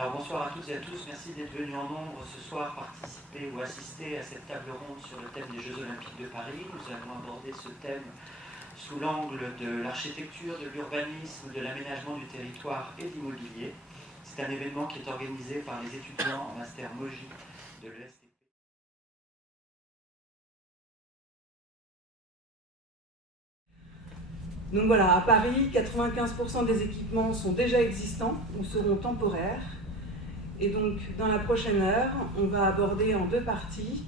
Alors bonsoir à toutes et à tous, merci d'être venus en nombre ce soir participer ou assister à cette table ronde sur le thème des Jeux Olympiques de Paris. Nous allons aborder ce thème sous l'angle de l'architecture, de l'urbanisme, de l'aménagement du territoire et de l'immobilier. C'est un événement qui est organisé par les étudiants en master MOJI de l'ESTP. Donc voilà, à Paris, 95% des équipements sont déjà existants ou seront temporaires. Et donc, dans la prochaine heure, on va aborder en deux parties.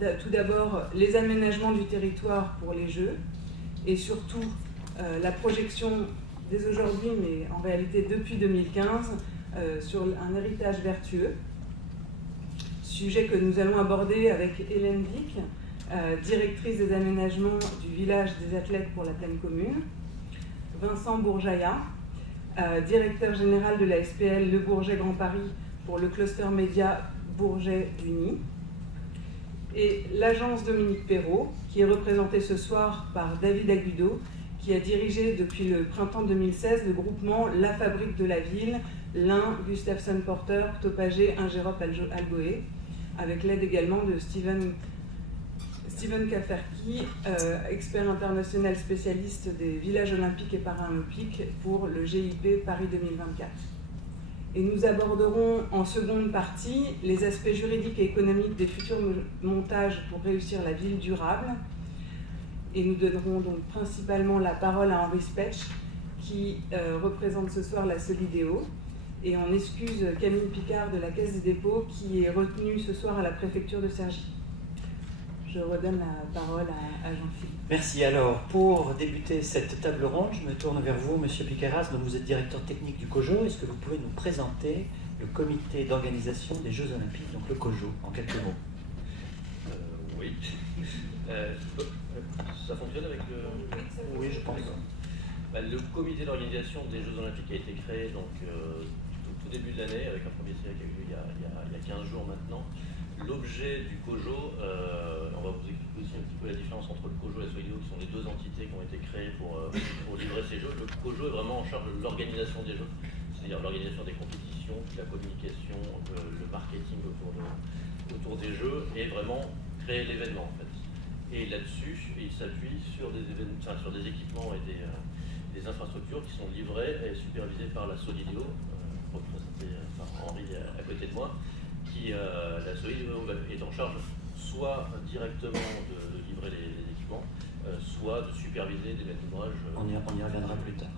Tout d'abord, les aménagements du territoire pour les Jeux, et surtout la projection dès aujourd'hui, mais en réalité depuis 2015, sur un héritage vertueux. Sujet que nous allons aborder avec Hélène Vic, directrice des aménagements du village des athlètes pour la Plaine Commune, Vincent Bourjaïa, directeur général de la SPL Le Bourget Grand Paris pour le cluster média Bourget Uni, et l'agence Dominique Perrault, qui est représentée ce soir par David Agudo, qui a dirigé depuis le printemps 2016 le groupement La Fabrique de la Ville, Lin, Gustafsson Porter, Topagé, Ingerop, Algoé, avec l'aide également de Steven Kaferki, expert international spécialiste des villages olympiques et paralympiques pour le GIP Paris 2024. Et nous aborderons en seconde partie les aspects juridiques et économiques des futurs montages pour réussir la ville durable. Et nous donnerons donc principalement la parole à Henri Spetch, qui représente ce soir la Solidéo. Et on excuse Camille Picard de la Caisse des dépôts, qui est retenue ce soir à la préfecture de Cergy. Je redonne la parole à Jean-Philippe. Merci. Alors, pour débuter cette table ronde, je me tourne vers vous, Monsieur Picaras, dont vous êtes directeur technique du COJO. Est-ce que vous pouvez nous présenter le comité d'organisation des Jeux Olympiques, donc le COJO, en quelques mots? Oui. Ça fonctionne avec le... Oui, je pense. Le comité d'organisation des Jeux Olympiques a été créé donc, tout début de l'année, avec un premier siècle il y a 15 jours maintenant. L'objet du COJO, on va vous expliquer aussi un petit peu la différence entre le COJO et la Solidéo, qui sont les deux entités qui ont été créées pour livrer ces Jeux. Le COJO est vraiment en charge de l'organisation des Jeux, c'est-à-dire l'organisation des compétitions, la communication, le marketing autour des Jeux, et vraiment créer l'événement en fait. Et là-dessus, il s'appuie sur des équipements et des infrastructures qui sont livrées et supervisées par la Solidéo, représentée par Henri à côté de moi. La Solidéo est en charge soit directement de livrer les équipements, soit de superviser des maîtres d'ouvrage. On y reviendra plus tard.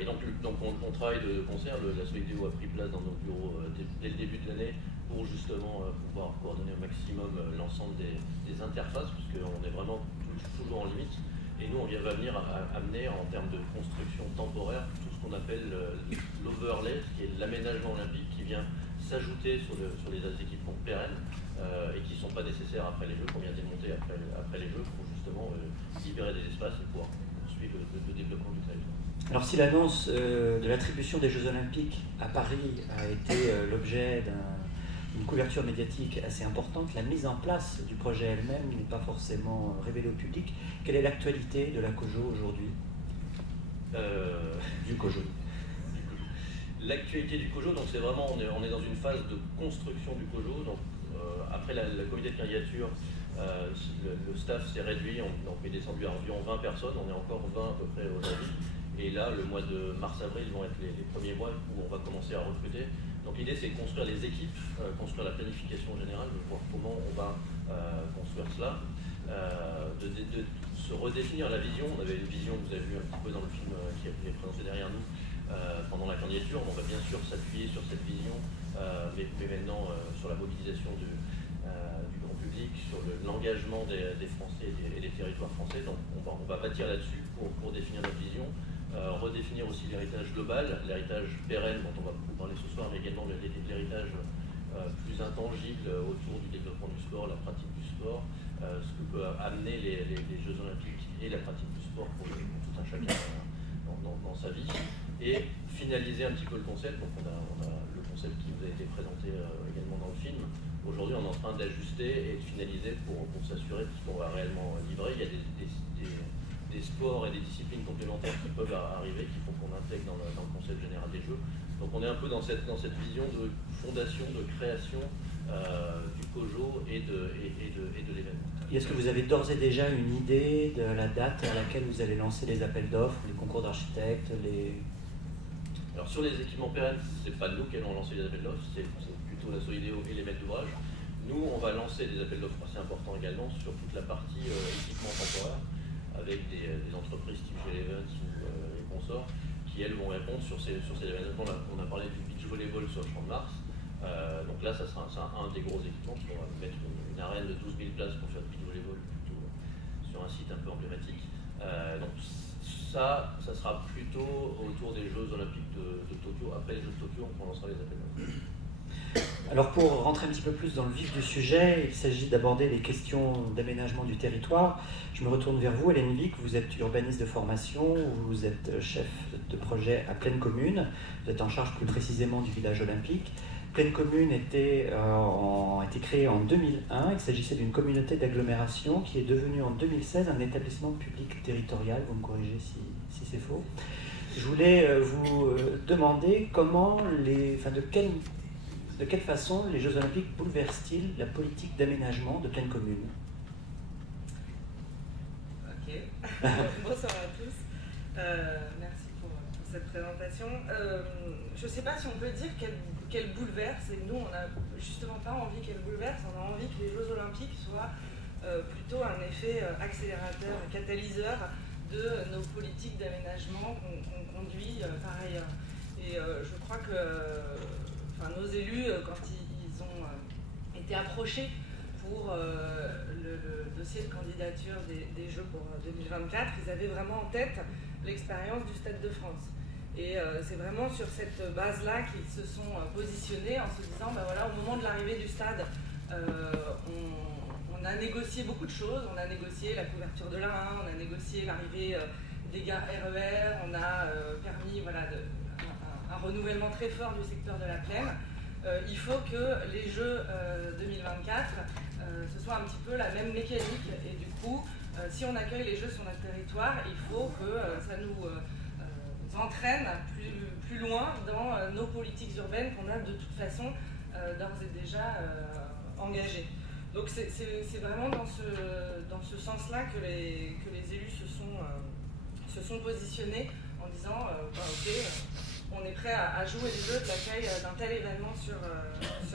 Et donc on travaille de concert. La Solidéo a pris place dans nos bureaux dès le début de l'année pour justement pouvoir coordonner au maximum l'ensemble des interfaces, puisqu'on est vraiment toujours en limite. Et nous, on va venir amener en termes de construction temporaire tout ce qu'on appelle l'overlay, qui est l'aménagement olympique, qui vient s'ajouter sur les équipements pérennes et qui ne sont pas nécessaires après les Jeux, qu'on vient démonter après les Jeux pour justement libérer des espaces et pouvoir poursuivre le développement du territoire. Alors si l'annonce de l'attribution des Jeux Olympiques à Paris a été l'objet d'une couverture médiatique assez importante, la mise en place du projet elle-même n'est pas forcément révélée au public. Quelle est l'actualité de la COJO aujourd'hui? Du COJO. L'actualité du COJO, donc c'est vraiment, on est dans une phase de construction du COJO. Donc, après le comité de candidature, le staff s'est réduit, on est descendu à environ 20 personnes, on est encore 20 à peu près aujourd'hui. Et là, le mois de mars-avril vont être les premiers mois où on va commencer à recruter. Donc l'idée, c'est de construire les équipes, construire la planification générale, de voir comment on va construire cela, de se redéfinir la vision. On avait une vision que vous avez vu un petit peu dans le film qui est présenté derrière nous pendant la candidature. On va bien sûr s'appuyer sur cette vision, mais maintenant sur la mobilisation du grand public, sur l'engagement des Français et des territoires français. Donc on va bâtir là-dessus pour définir notre vision. Redéfinir aussi l'héritage global, l'héritage pérenne dont on va beaucoup parler ce soir, mais également l'héritage plus intangible autour du développement du sport, la pratique du sport, ce que peut amener les Jeux Olympiques et la pratique du sport pour tout un chacun dans sa vie. Et finaliser un petit peu le concept. Donc on a le concept qui vous a été présenté également dans le film. Aujourd'hui, on est en train d'ajuster et de finaliser pour s'assurer de ce qu'on va réellement livrer. Il y a des sports et des disciplines complémentaires qui peuvent arriver, qui font qu'on intègre dans le concept général des Jeux. Donc on est un peu dans cette vision de fondation, de création du COJO et de l'événement. Est-ce que vous avez d'ores et déjà une idée de la date à laquelle vous allez lancer les appels d'offres, les concours d'architectes, Alors sur les équipements pérennes, c'est pas nous qui allons lancer les appels d'offres, c'est plutôt la Solidéo et les maîtres d'ouvrage. Nous, on va lancer des appels d'offres assez importants également sur toute la partie équipement temporaire, avec des entreprises type G11 ou les consorts, qui elles vont répondre sur ces événements. On a parlé du beach volleyball sur le Champ de Mars. Donc là, ça sera un des gros équipements, parce qu'on va mettre une arène de 12 000 places pour faire du beach volleyball plutôt sur un site un peu emblématique. Donc ça sera plutôt autour des Jeux Olympiques de Tokyo. Après les Jeux de Tokyo, on lancera les appels d'offres. Alors pour rentrer un petit peu plus dans le vif du sujet, il s'agit d'aborder les questions d'aménagement du territoire. Je me retourne vers vous, Hélène Vic, vous êtes urbaniste de formation, vous êtes chef de projet à Plaine Commune, vous êtes en charge plus précisément du village olympique. Plaine Commune a été créée en 2001, il s'agissait d'une communauté d'agglomération qui est devenue en 2016 un établissement public territorial, vous me corrigez si c'est faux. Je voulais vous demander de quelle façon les Jeux Olympiques bouleversent-ils la politique d'aménagement de Plaine Commune? Ok, bonsoir à tous. Merci pour cette présentation. Je ne sais pas si on peut dire qu'elle bouleverse, et nous on n'a justement pas envie qu'elle bouleverse, on a envie que les Jeux Olympiques soient plutôt un effet accélérateur, catalyseur de nos politiques d'aménagement qu'on conduit par ailleurs. Et je crois que nos élus, quand ils ont été approchés pour le dossier de candidature des Jeux pour 2024, ils avaient vraiment en tête l'expérience du Stade de France. Et c'est vraiment sur cette base-là qu'ils se sont positionnés en se disant, voilà, au moment de l'arrivée du stade, on a négocié beaucoup de choses. On a négocié la couverture de l'A1, on a négocié l'arrivée des gares RER, on a permis un renouvellement très fort du secteur de la plaine. Il faut que les Jeux 2024, ce soit un petit peu la même mécanique. Et du coup, si on accueille les Jeux sur notre territoire, il faut que ça nous entraîne plus loin dans nos politiques urbaines qu'on a de toute façon d'ores et déjà engagées. Donc c'est vraiment dans ce sens-là que les élus se sont positionnés en disant ok, on est prêt à jouer le jeu de l'accueil d'un tel événement sur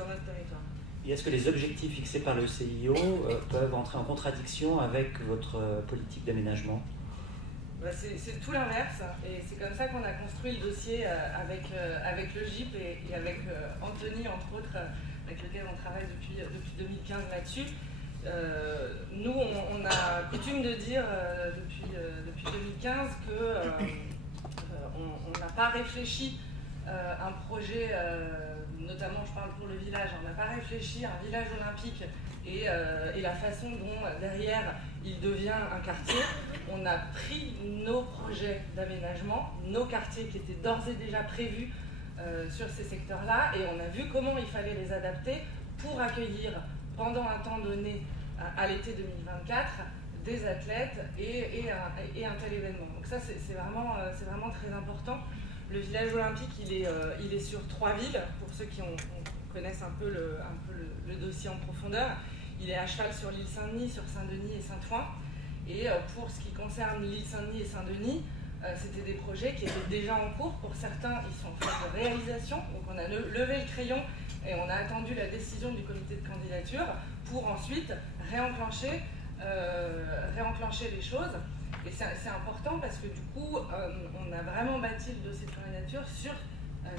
notre territoire. Et est-ce que les objectifs fixés par le CIO peuvent entrer en contradiction avec votre politique d'aménagement? C'est tout l'inverse, et c'est comme ça qu'on a construit le dossier avec le GIP et avec Anthony, entre autres, avec lequel on travaille depuis 2015 là-dessus. Nous, on a coutume de dire depuis 2015 qu'on n'a pas réfléchi un projet, notamment je parle pour le village, on n'a pas réfléchi à un village olympique et la façon dont derrière il devient un quartier. On a pris nos projets d'aménagement, nos quartiers qui étaient d'ores et déjà prévus sur ces secteurs-là, et on a vu comment il fallait les adapter pour accueillir pendant un temps donné à l'été 2024 des athlètes et un tel événement. Donc ça c'est vraiment très important. Le village olympique il est sur 3 villes, pour ceux qui connaissent un peu le dossier en profondeur. Il est à cheval sur l'île Saint-Denis, sur Saint-Denis et Saint-Ouen. Et pour ce qui concerne l'île Saint-Denis et Saint-Denis, c'était des projets qui étaient déjà en cours. Pour certains, ils sont en phase de réalisation. Donc on a levé le crayon et on a attendu la décision du comité de candidature pour ensuite réenclencher les choses. Et c'est important parce que du coup, on a vraiment bâti le dossier de candidature sur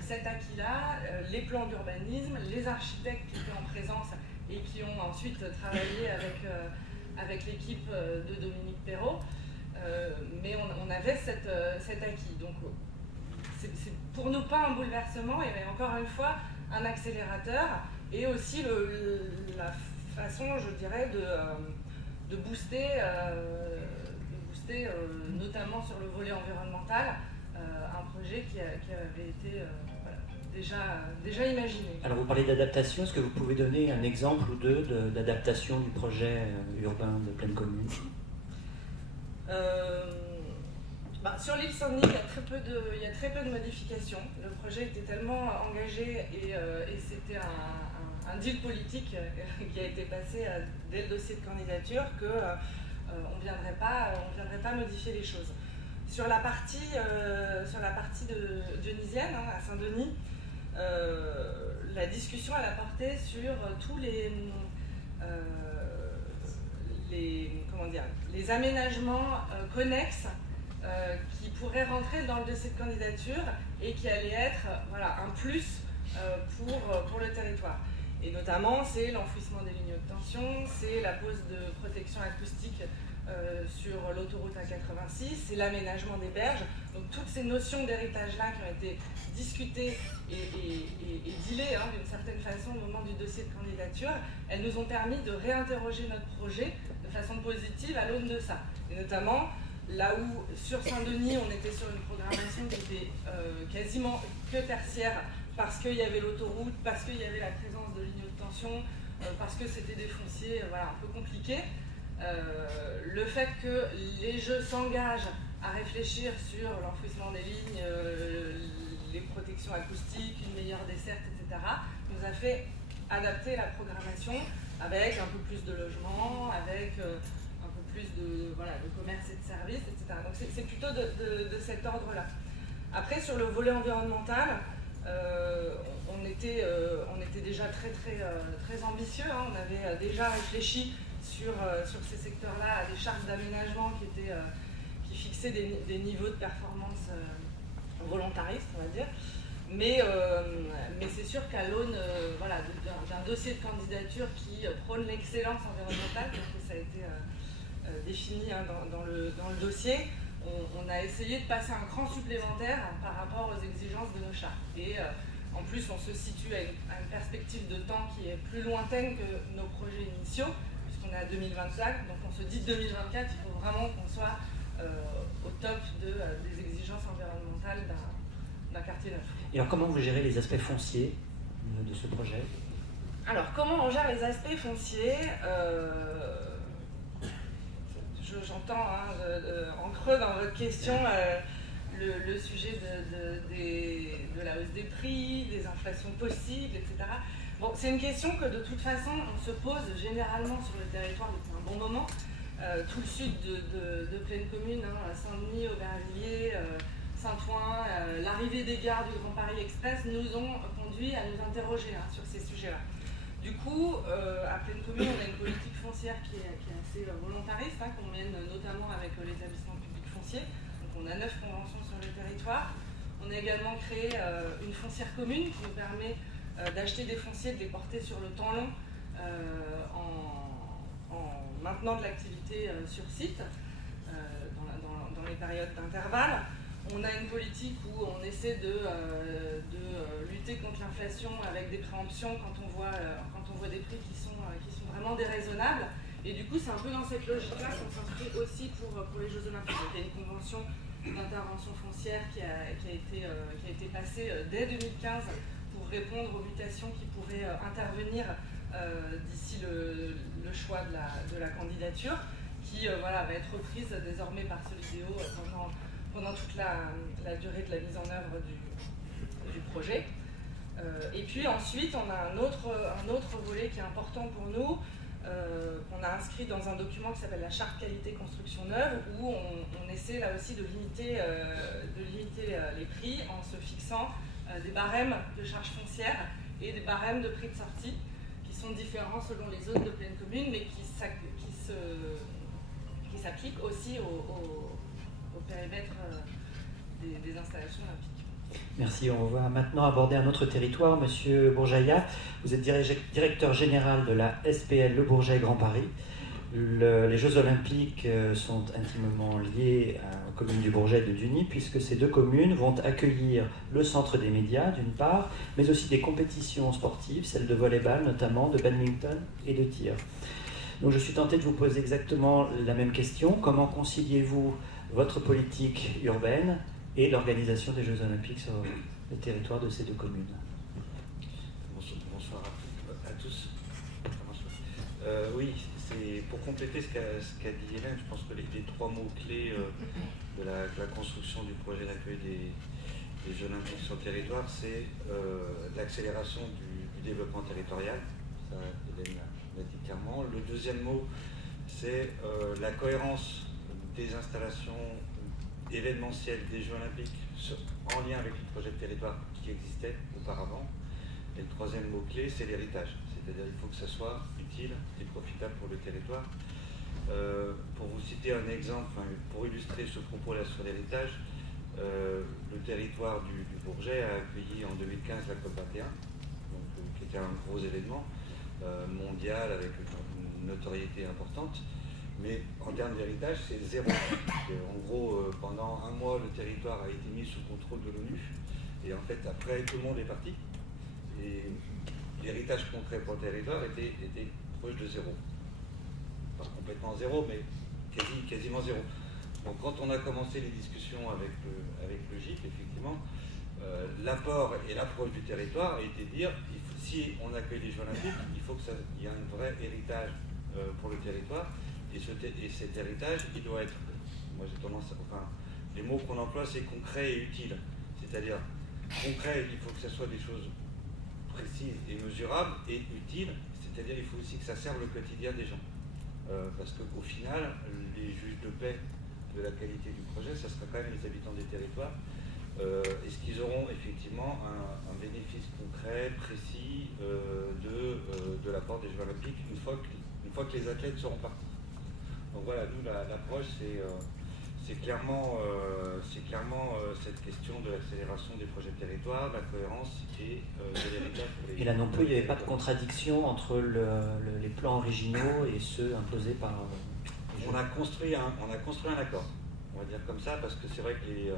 cet acquis-là, les plans d'urbanisme, les architectes qui étaient en présence et qui ont ensuite travaillé avec l'équipe de Dominique Perrault. Mais on avait cet acquis. Donc c'est pour nous pas un bouleversement, mais encore une fois un accélérateur, et aussi la façon, je dirais, de booster, notamment sur le volet environnemental, un projet qui avait été déjà imaginé. Alors vous parlez d'adaptation, est-ce que vous pouvez donner un exemple ou deux d'adaptation du projet urbain de Plaine Commune? Sur l'île Saint-Denis, il y a très peu de modifications. Le projet était tellement engagé et c'était un deal politique qui a été passé dès le dossier de candidature qu'on ne viendrait pas modifier les choses. Sur la partie dionysienne, à Saint-Denis, la discussion elle a porté sur tous les aménagements connexes qui pourraient rentrer dans le dossier de candidature et qui allaient être un plus pour le territoire. Et notamment, c'est l'enfouissement des lignes de tension, c'est la pose de protection acoustique sur l'autoroute A86, c'est l'aménagement des berges. Donc toutes ces notions d'héritage-là qui ont été discutées et dealées d'une certaine façon au moment du dossier de candidature, elles nous ont permis de réinterroger notre projet de façon positive à l'aune de ça. Et notamment, là où sur Saint-Denis, on était sur une programmation qui était quasiment que tertiaire, parce qu'il y avait l'autoroute, parce qu'il y avait la présence de lignes de tension, parce que c'était des fonciers un peu compliqués. Le fait que les jeux s'engagent à réfléchir sur l'enfouissement des lignes, les protections acoustiques, une meilleure desserte, etc., nous a fait adapter la programmation avec un peu plus de logements, avec un peu plus de commerce et de services, etc. Donc c'est plutôt de cet ordre-là. Après, sur le volet environnemental, on était déjà très ambitieux. On avait déjà réfléchi sur ces secteurs-là à des chartes d'aménagement qui fixaient des niveaux de performance volontaristes, on va dire. Mais c'est sûr qu'à l'aune d'un dossier de candidature qui prône l'excellence environnementale, parce que ça a été défini dans le dossier, on a essayé de passer un cran supplémentaire par rapport aux exigences de nos chartes. Et en plus, on se situe à une perspective de temps qui est plus lointaine que nos projets initiaux, puisqu'on est à 2025. Donc on se dit 2024, il faut vraiment qu'on soit au top des exigences environnementales d'un quartier neuf. Et alors comment vous gérez les aspects fonciers de ce projet? Alors comment on gère les aspects fonciers? J'entends en creux dans votre question le sujet de la hausse des prix, des inflations possibles, etc. Bon, c'est une question que de toute façon on se pose généralement sur le territoire depuis un bon moment. Tout le sud de Plaine Commune, Saint-Denis, Aubervilliers, Saint-Ouen, l'arrivée des gares du Grand Paris Express nous ont conduit à nous interroger sur ces sujets-là. Du coup, à Plaine Commune, on a une politique foncière qui est assez volontariste, qu'on mène notamment avec l'établissement public foncier. Donc on a 9 conventions sur le territoire. On a également créé une foncière commune qui nous permet d'acheter des fonciers, de les porter sur le temps long en maintenant de l'activité sur site dans les périodes d'intervalle. On a une politique où on essaie de lutter contre l'inflation avec des préemptions quand on voit des prix qui sont vraiment déraisonnables. Et du coup, c'est un peu dans cette logique-là qu'on s'inscrit aussi pour les Jeux Olympiques. Donc, il y a une convention d'intervention foncière qui a été passée dès 2015 pour répondre aux mutations qui pourraient intervenir d'ici le choix de la candidature, qui va être reprise désormais par Solideo pendant toute la durée de la mise en œuvre du projet. Et puis ensuite, on a un autre volet qui est important pour nous, qu'on a inscrit dans un document qui s'appelle la charte qualité construction neuve, où on essaie là aussi de limiter les prix en se fixant des barèmes de charges foncières et des barèmes de prix de sortie qui sont différents selon les zones de Plaine Commune, mais qui s'appliquent aussi au périmètre des installations olympiques. Merci. On va maintenant aborder un autre territoire. Monsieur Bourgeaillat, vous êtes directeur général de la SPL Le Bourget Grand Paris. Les Jeux Olympiques sont intimement liés aux communes du Bourget et de Duny, puisque ces deux communes vont accueillir le centre des médias, d'une part, mais aussi des compétitions sportives, celles de volleyball notamment, de badminton et de tir. Donc je suis tenté de vous poser exactement la même question. Comment conciliez-vous votre politique urbaine et l'organisation des Jeux Olympiques sur le territoire de ces deux communes? Bonsoir à tous. Oui, pour compléter ce qu'a dit Hélène, je pense que les 3 mots-clés de la construction du projet d'accueil des Jeux Olympiques sur le territoire, c'est l'accélération du développement territorial. Ça, Hélène l'a dit clairement. Le deuxième mot, c'est la cohérence des installations événementielles des Jeux Olympiques en lien avec le projet de territoire qui existait auparavant. Et le troisième mot-clé, c'est l'héritage. C'est-à-dire qu'il faut que ça soit utile et profitable pour le territoire. Pour vous citer un exemple, pour illustrer ce propos-là sur l'héritage, le territoire du Bourget a accueilli en 2015 la COP21, qui était un gros événement mondial avec une notoriété importante. Mais en termes d'héritage, c'est zéro. En gros, pendant un mois, le territoire a été mis sous contrôle de l'ONU. Et en fait, après, tout le monde est parti. Et l'héritage concret pour le territoire était proche de zéro. Pas complètement zéro, mais quasiment zéro. Donc quand on a commencé les discussions avec le GIP, effectivement, l'apport et l'approche du territoire a été de dire, si on accueille les Jeux Olympiques, il faut qu'il y ait un vrai héritage pour le territoire. Et cet héritage, il doit être, moi j'ai tendance à, les mots qu'on emploie, c'est concret et utile. C'est-à-dire, concret, il faut que ce soit des choses précises et mesurables, et utiles, c'est-à-dire il faut aussi que ça serve le quotidien des gens. Parce qu'au final, les juges de paix de la qualité du projet, ça sera quand même les habitants des territoires. Est-ce qu'ils auront effectivement un bénéfice concret, précis de l'apport des Jeux Olympiques une fois que les athlètes seront partis. Donc voilà, nous, l'approche, c'est clairement cette question de l'accélération des projets de territoire, de la cohérence et de l'héritage. Et là non plus, il n'y avait pas de contradiction entre les plans originaux et ceux imposés par... On a construit un accord, on va dire comme ça, parce que c'est vrai que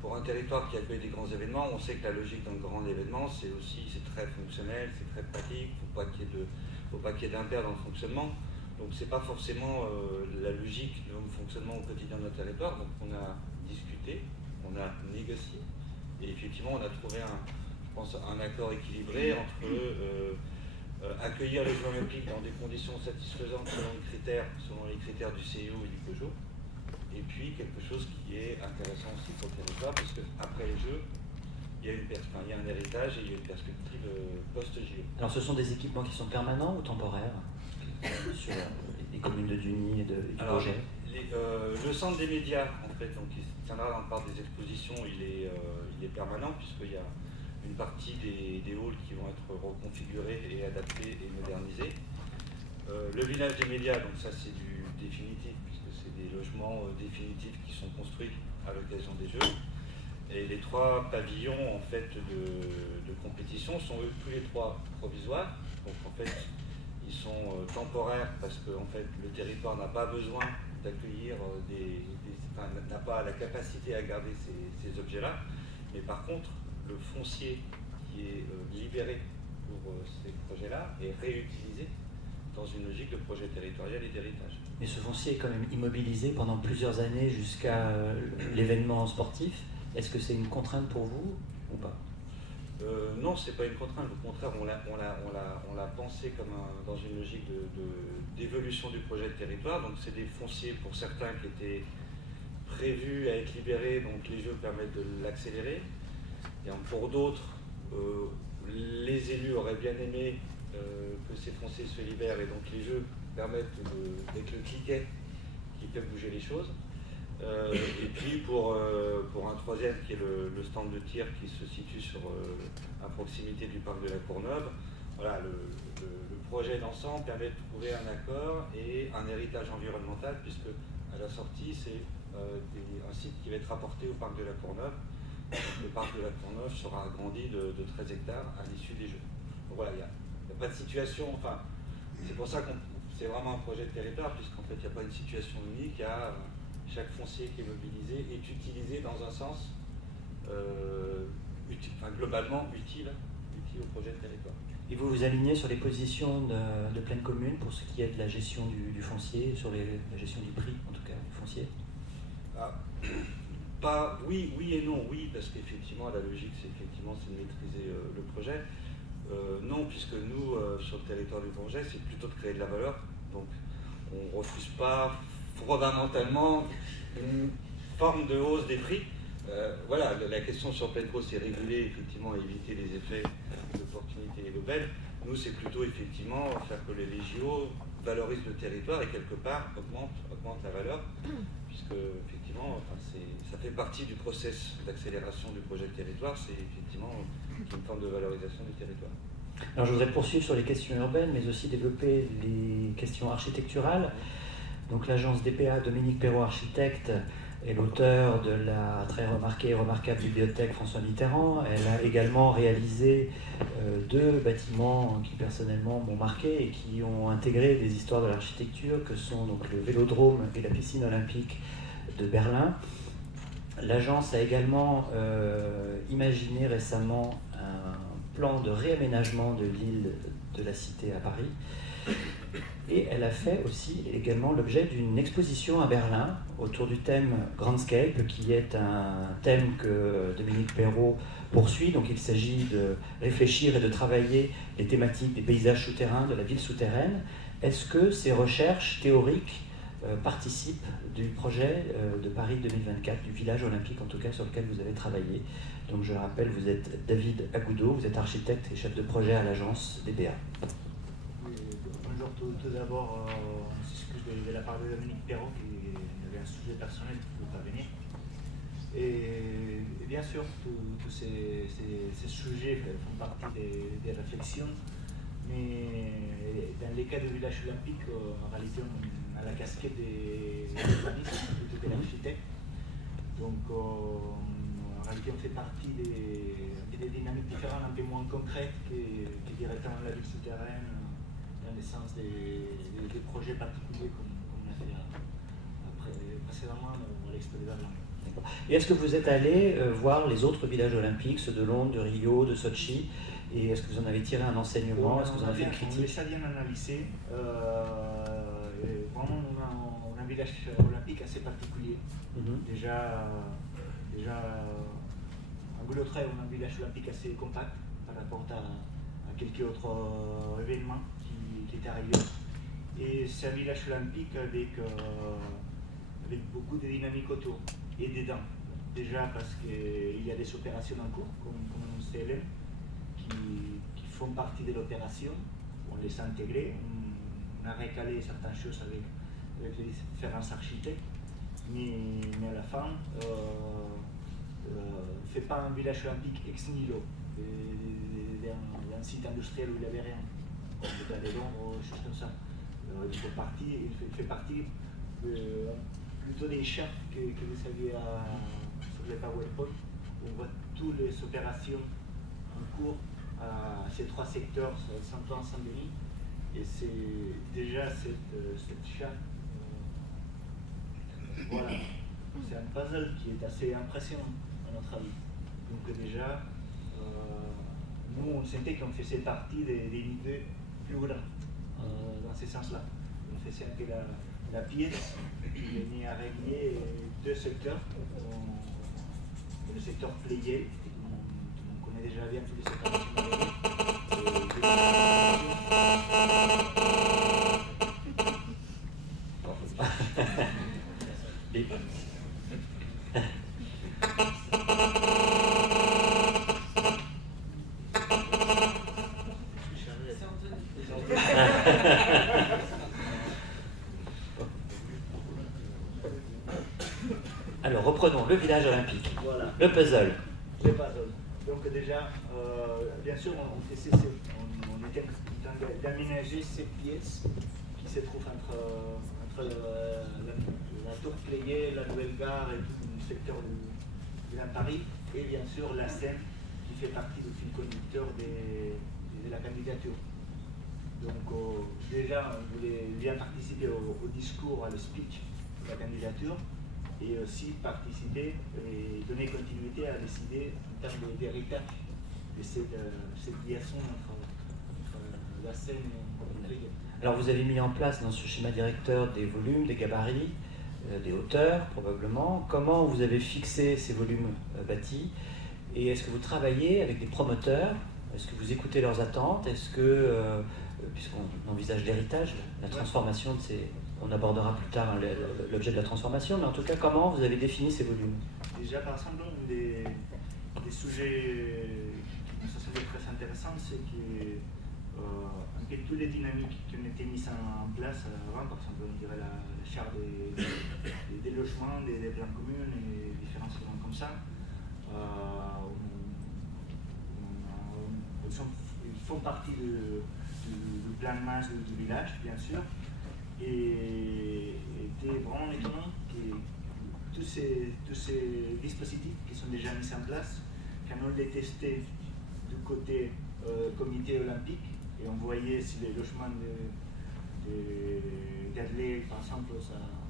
pour un territoire qui accueille des grands événements, on sait que la logique d'un grand événement, c'est très fonctionnel, c'est très pratique, il ne faut pas qu'il y ait d'impair dans le fonctionnement. Donc c'est pas forcément la logique de notre fonctionnement au quotidien de notre territoire. Donc on a discuté, on a négocié, et effectivement on a trouvé un accord équilibré entre accueillir les Jeux Olympiques dans des conditions satisfaisantes selon les critères du CIO et du COJO, et puis quelque chose qui est intéressant aussi pour le territoire, parce qu'après les Jeux, il y a un héritage et il y a une perspective post-JO. Alors ce sont des équipements qui sont permanents ou temporaires sur les communes de Duny et du Bourget? Le centre des médias, en fait, donc, qui se tiendra dans le parc des expositions, il est permanent, puisqu'il y a une partie des halls qui vont être reconfigurés et adaptés et modernisés. Le village des médias, donc ça c'est du définitif, puisque c'est des logements définitifs qui sont construits à l'occasion des Jeux. Et les 3 pavillons en fait, de compétition sont eux tous les 3 provisoires. Donc en fait, ils sont temporaires parce que en fait, le territoire n'a pas besoin d'accueillir n'a pas la capacité à garder ces objets-là. Mais par contre, le foncier qui est libéré pour ces projets-là est réutilisé dans une logique de projet territorial et d'héritage. Mais ce foncier est quand même immobilisé pendant plusieurs années jusqu'à l'événement sportif. Est-ce que c'est une contrainte pour vous ou pas? Non, c'est pas une contrainte. Au contraire, on l'a pensé comme dans une logique d'évolution du projet de territoire. Donc c'est des fonciers pour certains qui étaient prévus à être libérés, donc les Jeux permettent de l'accélérer. Et pour d'autres, les élus auraient bien aimé que ces fonciers se libèrent, et donc les Jeux permettent d'être le cliquet qui fait bouger les choses. Et puis pour un troisième qui est le stand de tir qui se situe à proximité du parc de la Courneuve, voilà, le projet d'ensemble permet de trouver un accord et un héritage environnemental, puisque à la sortie c'est un site qui va être apporté au parc de la Courneuve. Donc, le parc de la Courneuve sera agrandi de 13 hectares à l'issue des Jeux. Donc voilà, il n'y a pas de situation, enfin c'est pour ça que c'est vraiment un projet de territoire, puisqu'en fait il n'y a pas une situation unique. Chaque foncier qui est mobilisé est utilisé dans un sens globalement utile au projet de territoire. Et vous vous alignez sur les positions de pleine commune pour ce qui est de la gestion du foncier, sur la gestion du prix en tout cas du foncier? Oui et non. Oui, parce qu'effectivement la logique c'est de maîtriser le projet. Non, puisque nous sur le territoire du Bourget c'est plutôt de créer de la valeur. Donc on ne refuse pas fondamentalement une forme de hausse des prix. Voilà, la question sur Penco, c'est réguler, effectivement, et éviter les effets d'opportunité et d'aubaine. Nous, c'est plutôt, effectivement, faire que les JO valorisent le territoire et, quelque part, augmentent la valeur, puisque, effectivement, ça fait partie du process d'accélération du projet de territoire, c'est effectivement une forme de valorisation du territoire. Alors, je voudrais poursuivre sur les questions urbaines, mais aussi développer les questions architecturales. Donc, l'agence DPA, Dominique Perrault, architecte, est l'auteur de la très remarquée et remarquable bibliothèque François Mitterrand. Elle a également réalisé 2 bâtiments qui personnellement m'ont marqué et qui ont intégré des histoires de l'architecture, que sont donc le Vélodrome et la piscine olympique de Berlin. L'agence a également imaginé récemment un plan de réaménagement de l'île de la Cité à Paris. Et elle a fait aussi également l'objet d'une exposition à Berlin autour du thème Grandscape, qui est un thème que Dominique Perrault poursuit. Donc il s'agit de réfléchir et de travailler les thématiques des paysages souterrains, de la ville souterraine. Est-ce que ces recherches théoriques participent du projet de Paris 2024, du village olympique en tout cas sur lequel vous avez travaillé? Donc je le rappelle, vous êtes David Agoudot, vous êtes architecte et chef de projet à l'agence DPA. Bonjour, tout d'abord, on s'excuse de la part de Dominique Perrault qui avait un sujet personnel qui ne pouvait pas venir. Et bien sûr, tous ces sujets font partie des réflexions, mais dans les cas de village olympique, en réalité, on a la casquette des urbanistes plutôt que l'architecte. Donc, en réalité, on fait partie des dynamiques différentes, un peu moins concrètes que directement la ville souterraine, dans le sens des projets particuliers comme on a fait précédemment à l'Expo de Berlin. Et est-ce que vous êtes allé voir les autres villages olympiques, ceux de Londres, de Rio, de Sochi, et est-ce que vous en avez tiré un enseignement? Est-ce que vous en avez fait une critique? On les a bien analysés. Vraiment, on a un village olympique assez particulier. Déjà en Guillotreuil, on a un village olympique assez compact par rapport à quelques autres événements qui étaient arrivés. Et c'est un village olympique avec beaucoup de dynamique autour et dedans. Déjà parce qu'il y a des opérations en cours, comme un CLM, qui font partie de l'opération. On les a intégrés, on a recalé certaines choses avec les différents architectes, mais à la fin, on ne fait pas un village olympique ex nihilo, d'un site industriel où il n'y avait rien, comme le cas des Londres, choses comme ça. Il fait partie plutôt des champs que vous saviez sur les PowerPoint, où on voit toutes les opérations en cours à ces 3 secteurs, Saint-Ouen, Saint-Denis, et c'est déjà cette charte. Voilà, c'est un puzzle qui est assez impressionnant à notre avis. Donc déjà, nous on sentait qu'on faisait partie des idées plus grandes dans ce sens-là. On faisait un peu la pièce qui venait à régler 2 secteurs. Le secteur playé, on connaît déjà bien tous les secteurs. Alors reprenons le village olympique, Voilà. le puzzle. Le puzzle. Donc déjà, bien sûr, on était en train d'aménager ces pièces qui se trouvent entre la tour Pleyel, la nouvelle gare et tout le secteur de Grand Paris, et bien sûr la Seine qui fait partie du fil conducteur de la candidature. Donc déjà, on voulait bien participer au discours, à le speech de la candidature, et aussi participer et donner continuité à décider en termes d'héritage de cette liaison entre la Seine et le Pleyel. Alors vous avez mis en place dans ce schéma directeur des volumes, des gabarits, des hauteurs probablement. Comment vous avez fixé ces volumes bâtis? Et est-ce que vous travaillez avec des promoteurs? Est-ce que vous écoutez leurs attentes? Est-ce que, puisqu'on envisage l'héritage, la transformation de On abordera plus tard l'objet de la transformation, mais en tout cas, comment vous avez défini ces volumes? Déjà, par exemple, des sujets qui nous semblaient très intéressants, c'est que toutes les dynamiques qui ont été mises en place avant, par exemple, on dirait la charte des logements, des plans communs et différents éléments comme ça, ils font partie du plan de masse du village, bien sûr, et était vraiment étonnant que tous ces dispositifs qui sont déjà mis en place, quand on les testait du côté comité olympique, et on voyait si les logements d'athlètes, par exemple,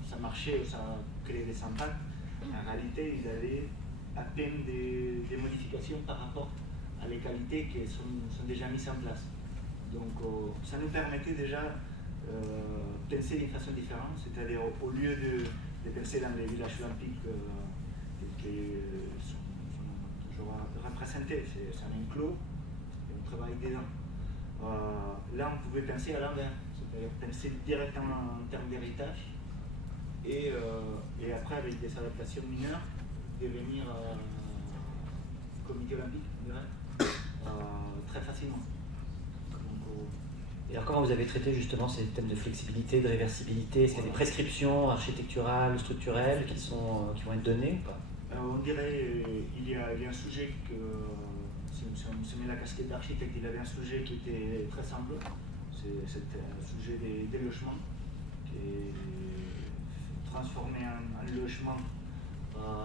ça marchait ou ça créait des impacts, en réalité, ils avaient à peine des modifications par rapport à les qualités qui sont déjà mises en place. Donc ça nous permettait déjà de penser d'une façon différente, c'est-à-dire au lieu de penser dans les villages olympiques qui sont toujours représentés, c'est un enclos et on travaille dedans. Là, on pouvait penser à l'envers, c'est-à-dire penser directement en termes d'héritage et après, avec des adaptations mineures, devenir comité olympique, on dirait, très facilement. Et alors, comment vous avez traité justement ces thèmes de flexibilité, de réversibilité? Est-ce qu'il y a des prescriptions architecturales, structurelles qui vont être données ou pas? On dirait il y a un sujet que, si on se met la casquette d'architecte, il avait un sujet qui était très simple, c'est un sujet des logements, qui est transformé en logement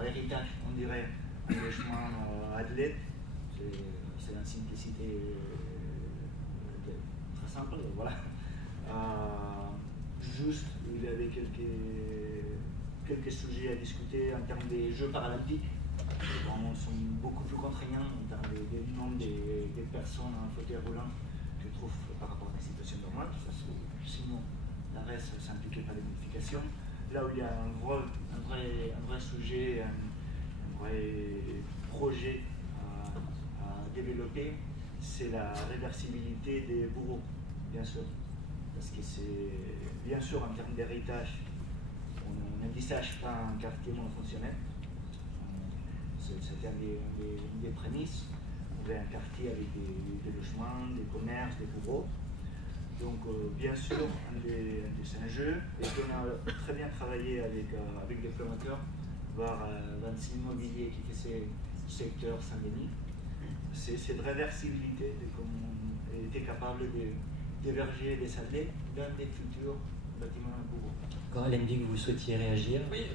héritage, on dirait, un logement athlète, c'est une simplicité très simple, voilà. Juste, il y avait quelques sujets à discuter en termes des Jeux paralympiques, qui vraiment sont beaucoup plus contraignants en termes du nombre des personnes en fauteuil roulant que je trouve par rapport à la situation normale, parce que sinon, le reste ne s'impliquait pas de modifications. Là où il y a un vrai sujet, un vrai projet à développer, c'est la réversibilité des bourreaux, bien sûr. Parce que c'est, bien sûr, en termes d'héritage, on n'envisage pas un quartier monofonctionnel. C'était une des prémices. On avait un quartier avec des logements, des commerces, des bureaux. Donc, bien sûr, c'est un jeu. Et qu'on a très bien travaillé avec des promoteurs, voire Vinci Immobilier qui fait ce secteur Saint-Denis. C'est cette réversibilité de comment on était capable d'héberger des athlètes dans des futurs bâtiments à bureaux. Quand Hélène Big, vous souhaitiez réagir? Oui,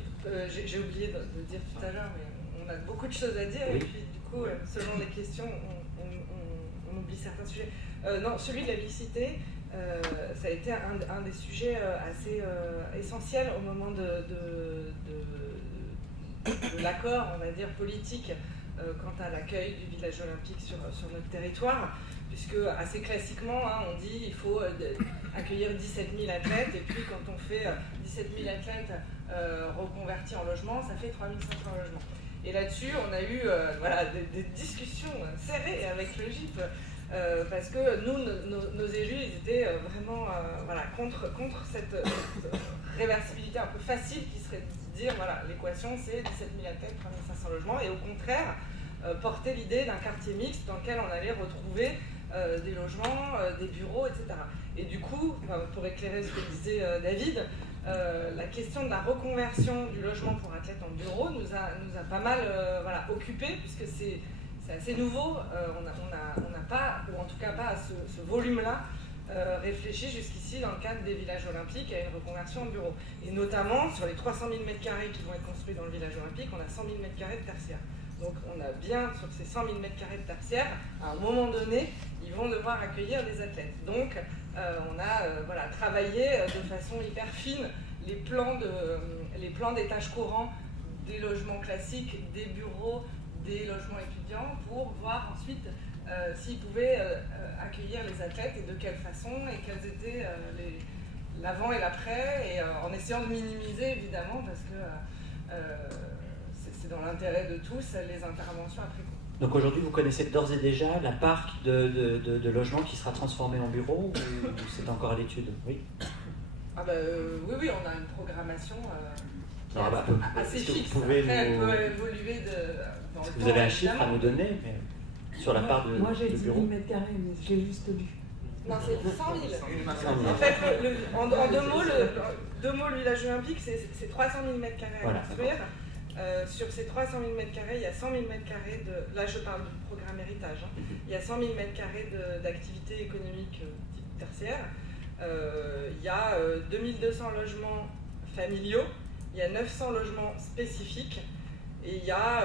j'ai oublié de dire tout à l'heure, mais on a beaucoup de choses à dire, oui. Et puis du coup, selon les questions, on oublie certains sujets. Non, celui de la mixité, ça a été un des sujets assez essentiels au moment de l'accord, on va dire, politique quant à l'accueil du village olympique sur notre territoire, puisque assez classiquement, on dit qu'il faut accueillir 17 000 athlètes, et puis quand on fait 17 000 athlètes reconvertis en logement, ça fait 3 500 logements. Et là-dessus, on a eu des discussions serrées avec le GIP, parce que nous, nos élus, ils étaient vraiment contre cette réversibilité un peu facile qui serait de dire, l'équation c'est 17 000 athlètes, 3 500 logements, et au contraire, porter l'idée d'un quartier mixte dans lequel on allait retrouver des logements, des bureaux, etc. Et du coup, pour éclairer ce que disait David, la question de la reconversion du logement pour athlètes en bureau nous a pas mal occupés, puisque c'est assez nouveau. On n'a pas, ou en tout cas pas à ce volume-là, réfléchi jusqu'ici dans le cadre des villages olympiques à une reconversion en bureau. Et notamment, sur les 300 000 m² qui vont être construits dans le village olympique, on a 100 000 m² de tertiaire. Donc on a bien, sur ces 100 000 m² de tertiaire, à un moment donné, ils vont devoir accueillir des athlètes. Donc on a travaillé de façon hyper fine les plans d'étage courant des logements classiques, des bureaux, des logements étudiants, pour voir ensuite s'ils pouvaient accueillir les athlètes et de quelle façon, et quels étaient l'avant et l'après, et en essayant de minimiser évidemment, parce que c'est dans l'intérêt de tous, les interventions après coup. Donc aujourd'hui, vous connaissez d'ores et déjà la part de logements qui sera transformée en bureau, ou c'est encore à l'étude? Oui. Oui, on a une programmation qui Alors, est assez est-ce que fixe. vous pouvez Après, elle nous- peut évoluer dans le temps. Vous avez un chiffre à évidemment. nous donner mais sur la part de Moi j'ai de 10 bureau 000 m², mais j'ai juste lu. Non, c'est 100 000. 100 000. En fait, en deux mots, le village olympique, c'est 300 000 m² à Voilà, construire. Sur ces 300 000 m², il y a 100 000 m² de... Là, je parle du programme héritage. Hein. Il y a 100 000 m² d'activités économiques tertiaires. Il y a 2200 logements familiaux. Il y a 900 logements spécifiques. Et il y a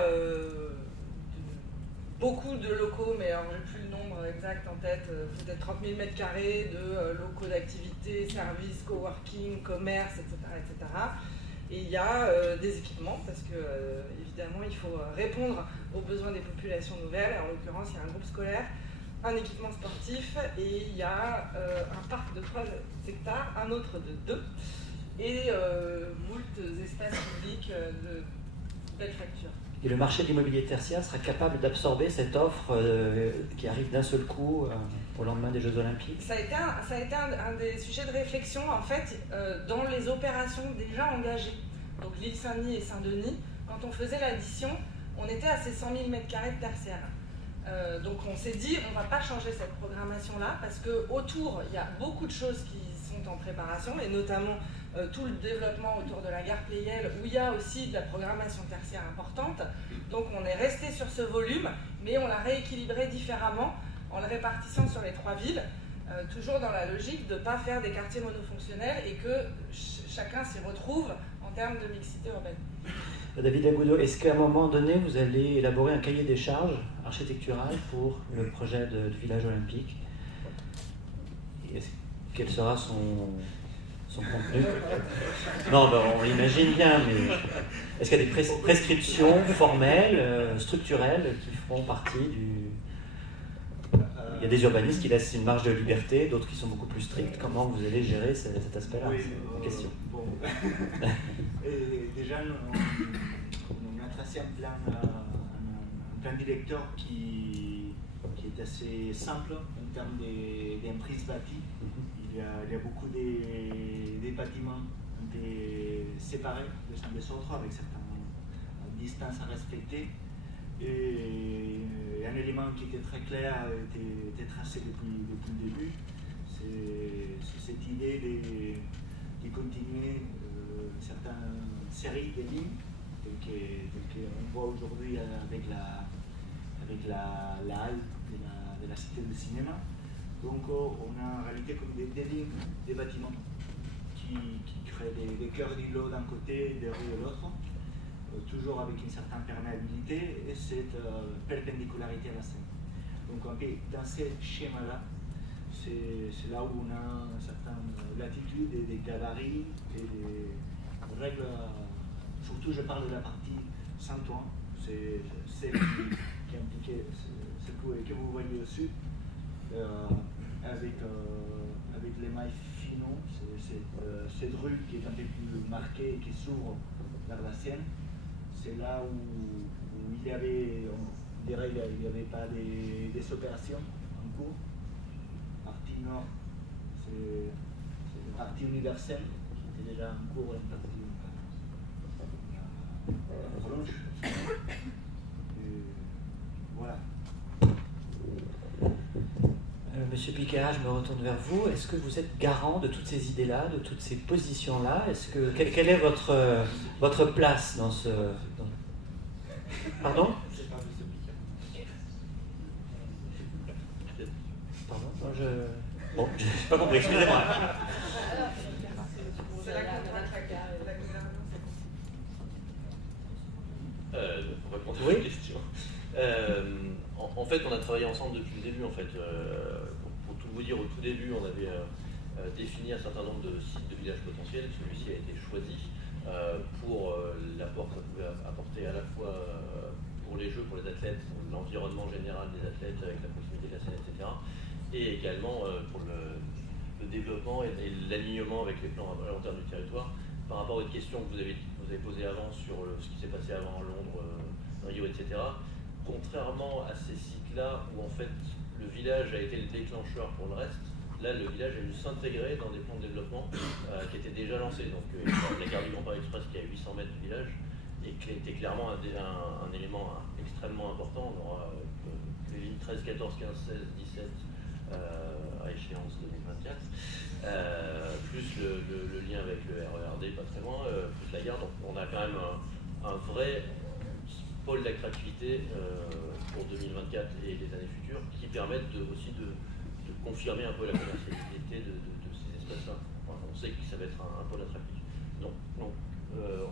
beaucoup de locaux, mais alors je n'ai plus le nombre exact en tête, peut-être 30 000 m² de locaux d'activité, services, coworking, commerce, etc. etc. Et il y a des équipements, parce que évidemment il faut répondre aux besoins des populations nouvelles. En l'occurrence, il y a un groupe scolaire, un équipement sportif, et il y a un parc de 3 hectares, un autre de 2, et moult espaces publics de belle facture. Et le marché de l'immobilier tertiaire sera capable d'absorber cette offre qui arrive d'un seul coup au lendemain des Jeux Olympiques? Ça a été un des sujets de réflexion, en fait, dans les opérations déjà engagées. Donc l'île Saint-Denis et Saint-Denis, quand on faisait l'addition, on était à ces 100 000 m² de tertiaire. Donc on s'est dit, on ne va pas changer cette programmation-là, parce qu'autour, il y a beaucoup de choses qui sont en préparation, et notamment tout le développement autour de la gare Pleyel, où il y a aussi de la programmation tertiaire importante. Donc on est resté sur ce volume, mais on l'a rééquilibré différemment en le répartissant sur les 3 villes, toujours dans la logique de ne pas faire des quartiers monofonctionnels et que chacun s'y retrouve en termes de mixité urbaine. David Agudelo, est-ce qu'à un moment donné, vous allez élaborer un cahier des charges architectural pour le projet de village olympique? Quel sera son contenu? Non, on l'imagine bien, mais est-ce qu'il y a des prescriptions formelles, structurelles, qui feront partie du... Il y a des urbanistes qui laissent une marge de liberté, d'autres qui sont beaucoup plus stricts. Comment vous allez gérer cet aspect-là? Oui, c'est la question. Bon. Déjà, on a tracé un plan directeur qui est assez simple en termes d'emprise bâtie. Il y a beaucoup de bâtiments séparés les uns des autres avec certaines distances à respecter. Et un élément qui était très clair était tracé depuis le début, c'est cette idée de continuer certaines séries de lignes qu'on voit aujourd'hui avec la halle de la cité du cinéma. Donc on a en réalité comme des lignes, des bâtiments qui créent des cœurs d'îlots d'un côté et des rues de l'autre, toujours avec une certaine perméabilité et cette perpendicularité à la Seine. Donc un peu dans ce schéma-là, c'est là où on a une certaine latitude et des gabarits et des règles, surtout je parle de la partie Saint-Ouen, c'est celle qui impliquait celle que vous voyez au-dessus, avec les mailles finaux, cette rue qui est un peu plus marquée et qui s'ouvre vers la Seine. C'est là où il y avait, on dirait, il n'y avait pas des opérations en cours. Partie nord, c'est la partie universelle qui était déjà en cours, une partie prolonge. Voilà. Monsieur Piquera, je me retourne vers vous. Est-ce que vous êtes garant de toutes ces idées-là, de toutes ces positions-là? Quelle est votre place dans ce... Pardon? Pardon? Bon, je n'ai pas compris, excusez-moi. C'est la gouvernance. Pour répondre à Oui. votre question. En fait, on a travaillé ensemble depuis le début. En fait, pour tout vous dire, au tout début, on avait défini un certain nombre de sites de villages potentiels. Celui-ci a été choisi pour l'apport que ça pouvait apporter à la fois pour les jeux, pour les athlètes, pour l'environnement général des athlètes avec la proximité de la Seine, etc. Et également pour le développement et l'alignement avec les plans à long terme du territoire. Par rapport à votre question que vous avez posée avant sur ce qui s'est passé avant Londres, Rio, etc. Contrairement à ces sites-là où en fait le village a été le déclencheur pour le reste, là, le village a dû s'intégrer dans des plans de développement qui étaient déjà lancés. Donc, la gare du Grand Paris Express qui est à 800 mètres du village et qui était clairement un élément extrêmement important. On aura les lignes 13, 14, 15, 16, 17 à échéance 2024, plus le lien avec le RERD pas très loin, plus la gare. Donc, on a quand même un vrai pôle d'attractivité pour 2024 et les années futures qui permettent aussi de confirmer un peu la commercialité de ces espaces-là. Enfin, on sait que ça va être un pôle attractif. Donc,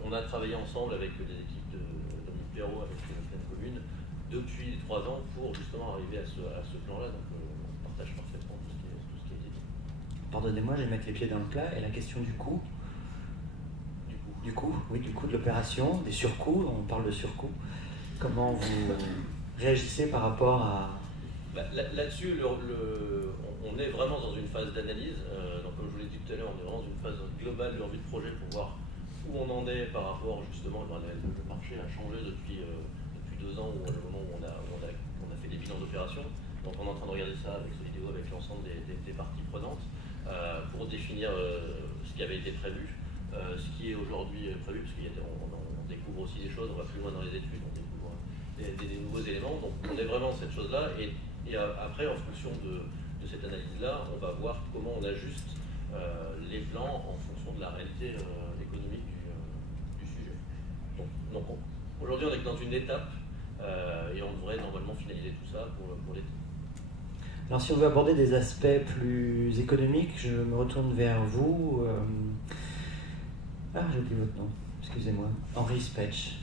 on a travaillé ensemble avec les équipes de Dominique Perrault, avec les pleines communes, depuis 3 ans pour justement arriver à ce plan-là. Donc, on partage parfaitement tout ce qui a été dit. Pardonnez-moi, je vais mettre les pieds dans le plat. Et la question du coût? Du coût de l'opération, des surcoûts, on parle de surcoûts. Comment vous réagissez par rapport à... Là-dessus, on est vraiment dans une phase d'analyse. Donc, comme je vous l'ai dit tout à l'heure, on est vraiment dans une phase globale de revue de projet pour voir où on en est par rapport justement. Le marché a changé depuis 2 ans, au moment où on a fait des bilans d'opération. Donc, on est en train de regarder ça avec Solideo, avec l'ensemble des parties prenantes pour définir ce qui avait été prévu, ce qui est aujourd'hui prévu, parce qu'on découvre aussi des choses, on va plus loin dans les études, on découvre des nouveaux éléments. Donc, on est vraiment dans cette chose-là. Et après, en fonction de cette analyse-là, on va voir comment on ajuste les plans en fonction de la réalité économique du sujet. Donc aujourd'hui, on est dans une étape et on devrait normalement finaliser tout ça pour l'été. Alors si on veut aborder des aspects plus économiques, je me retourne vers vous. J'ai oublié votre nom, excusez-moi. Henri Spetch.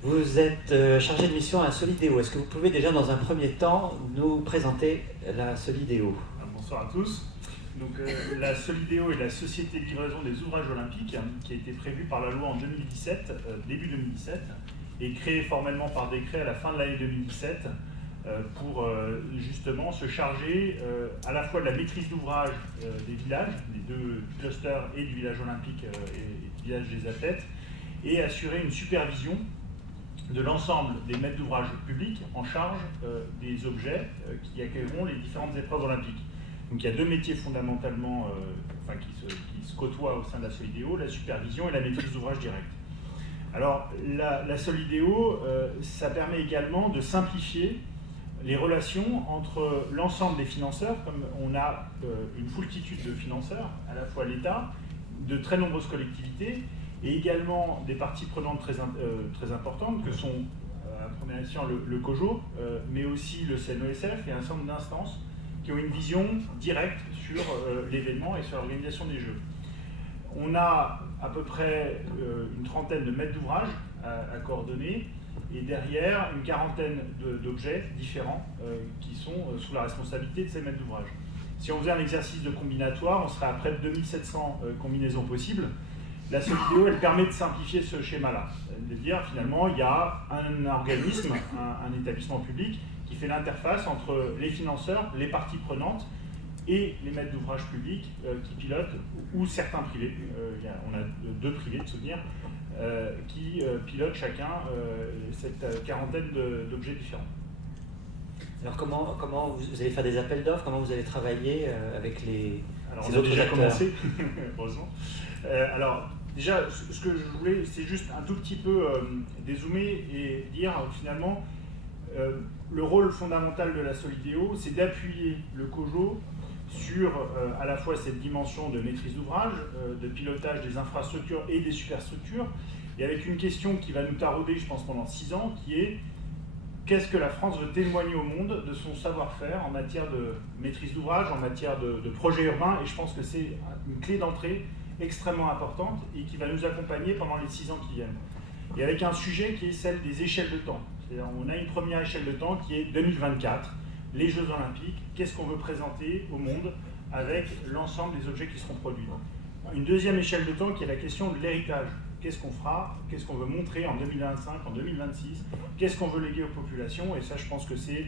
Vous êtes chargé de mission à Solideo. Est-ce que vous pouvez déjà dans un premier temps nous présenter la Solideo? Bonsoir à tous. Donc, la Solideo est la société de livraison des ouvrages olympiques qui a été prévue par la loi en 2017, début 2017, et créée formellement par décret à la fin de l'année 2017 pour justement se charger à la fois de la maîtrise d'ouvrage des villages, des 2 clusters et du village olympique et du village des athlètes, et assurer une supervision de l'ensemble des maîtres d'ouvrage publics en charge des objets qui accueilleront les différentes épreuves olympiques. Donc il y a 2 métiers fondamentalement qui se côtoient au sein de la Solideo, la supervision et la maîtrise d'ouvrage directe. Alors la Solideo, ça permet également de simplifier les relations entre l'ensemble des financeurs, comme on a une foultitude de financeurs, à la fois l'État, de très nombreuses collectivités, et également des parties prenantes très importantes que sont à première échelon le COJO, mais aussi le CNOSF et un certain nombre d'instances qui ont une vision directe sur l'événement et sur l'organisation des Jeux. On a à peu près une trentaine de maîtres d'ouvrage à coordonner et derrière une quarantaine d'objets différents qui sont sous la responsabilité de ces maîtres d'ouvrage. Si on faisait un exercice de combinatoire, on serait à près de 2700 combinaisons possibles. La Solideo, elle permet de simplifier ce schéma-là. De dire, finalement, il y a un organisme, un établissement public qui fait l'interface entre les financeurs, les parties prenantes et les maîtres d'ouvrage publics qui pilotent, ou certains privés, on a 2 privés de souvenirs, qui pilotent chacun cette quarantaine d'objets différents. Alors comment vous allez faire des appels d'offres? Comment vous allez travailler avec ces on a autres déjà acteurs? commencé, heureusement. Alors déjà, ce que je voulais, c'est juste un tout petit peu dézoomer et dire finalement le rôle fondamental de la Solideo, c'est d'appuyer le COJO sur à la fois cette dimension de maîtrise d'ouvrage, de pilotage des infrastructures et des superstructures, et avec une question qui va nous tarauder, je pense, pendant 6 ans, qui est qu'est-ce que la France veut témoigner au monde de son savoir-faire en matière de maîtrise d'ouvrage, en matière de projets urbains, et je pense que c'est une clé d'entrée extrêmement importante et qui va nous accompagner pendant les 6 ans qui viennent. Et avec un sujet qui est celle des échelles de temps. C'est-à-dire, on a une première échelle de temps qui est 2024, les Jeux Olympiques, qu'est-ce qu'on veut présenter au monde avec l'ensemble des objets qui seront produits. Une deuxième échelle de temps qui est la question de l'héritage. Qu'est-ce qu'on fera, qu'est-ce qu'on veut montrer en 2025, en 2026, qu'est-ce qu'on veut léguer aux populations, et ça je pense que c'est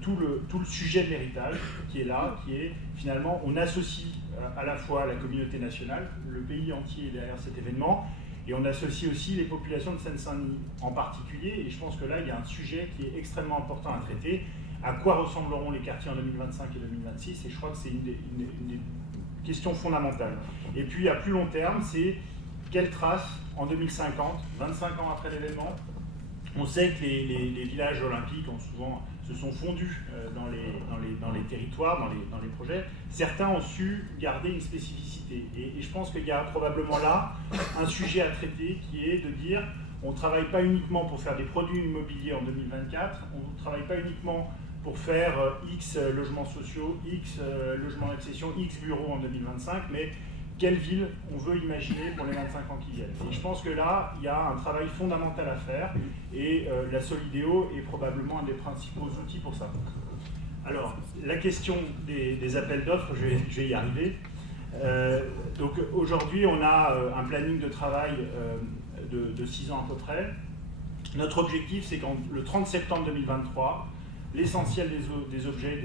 tout le sujet de l'héritage qui est là, qui est finalement on associe à la fois la communauté nationale, le pays entier derrière cet événement, et on associe aussi les populations de Seine-Saint-Denis en particulier, et je pense que là il y a un sujet qui est extrêmement important à traiter, à quoi ressembleront les quartiers en 2025 et 2026, et je crois que c'est une des questions fondamentales. Et puis à plus long terme, c'est quelle trace en 2050, 25 ans après l'événement. On sait que les villages olympiques se sont fondus dans les territoires, dans les projets. Certains ont su garder une spécificité. Et je pense qu'il y a probablement là un sujet à traiter qui est de dire on ne travaille pas uniquement pour faire des produits immobiliers en 2024, on ne travaille pas uniquement pour faire X logements sociaux, X logements d'accession, X bureaux en 2025, mais quelle ville on veut imaginer pour les 25 ans qui viennent. Et je pense que là, il y a un travail fondamental à faire, et la Solideo est probablement un des principaux outils pour ça. Alors, la question des appels d'offres, je vais y arriver. Donc aujourd'hui, on a un planning de travail de 6 ans à peu près. Notre objectif, c'est qu'en le 30 septembre 2023, l'essentiel des objets,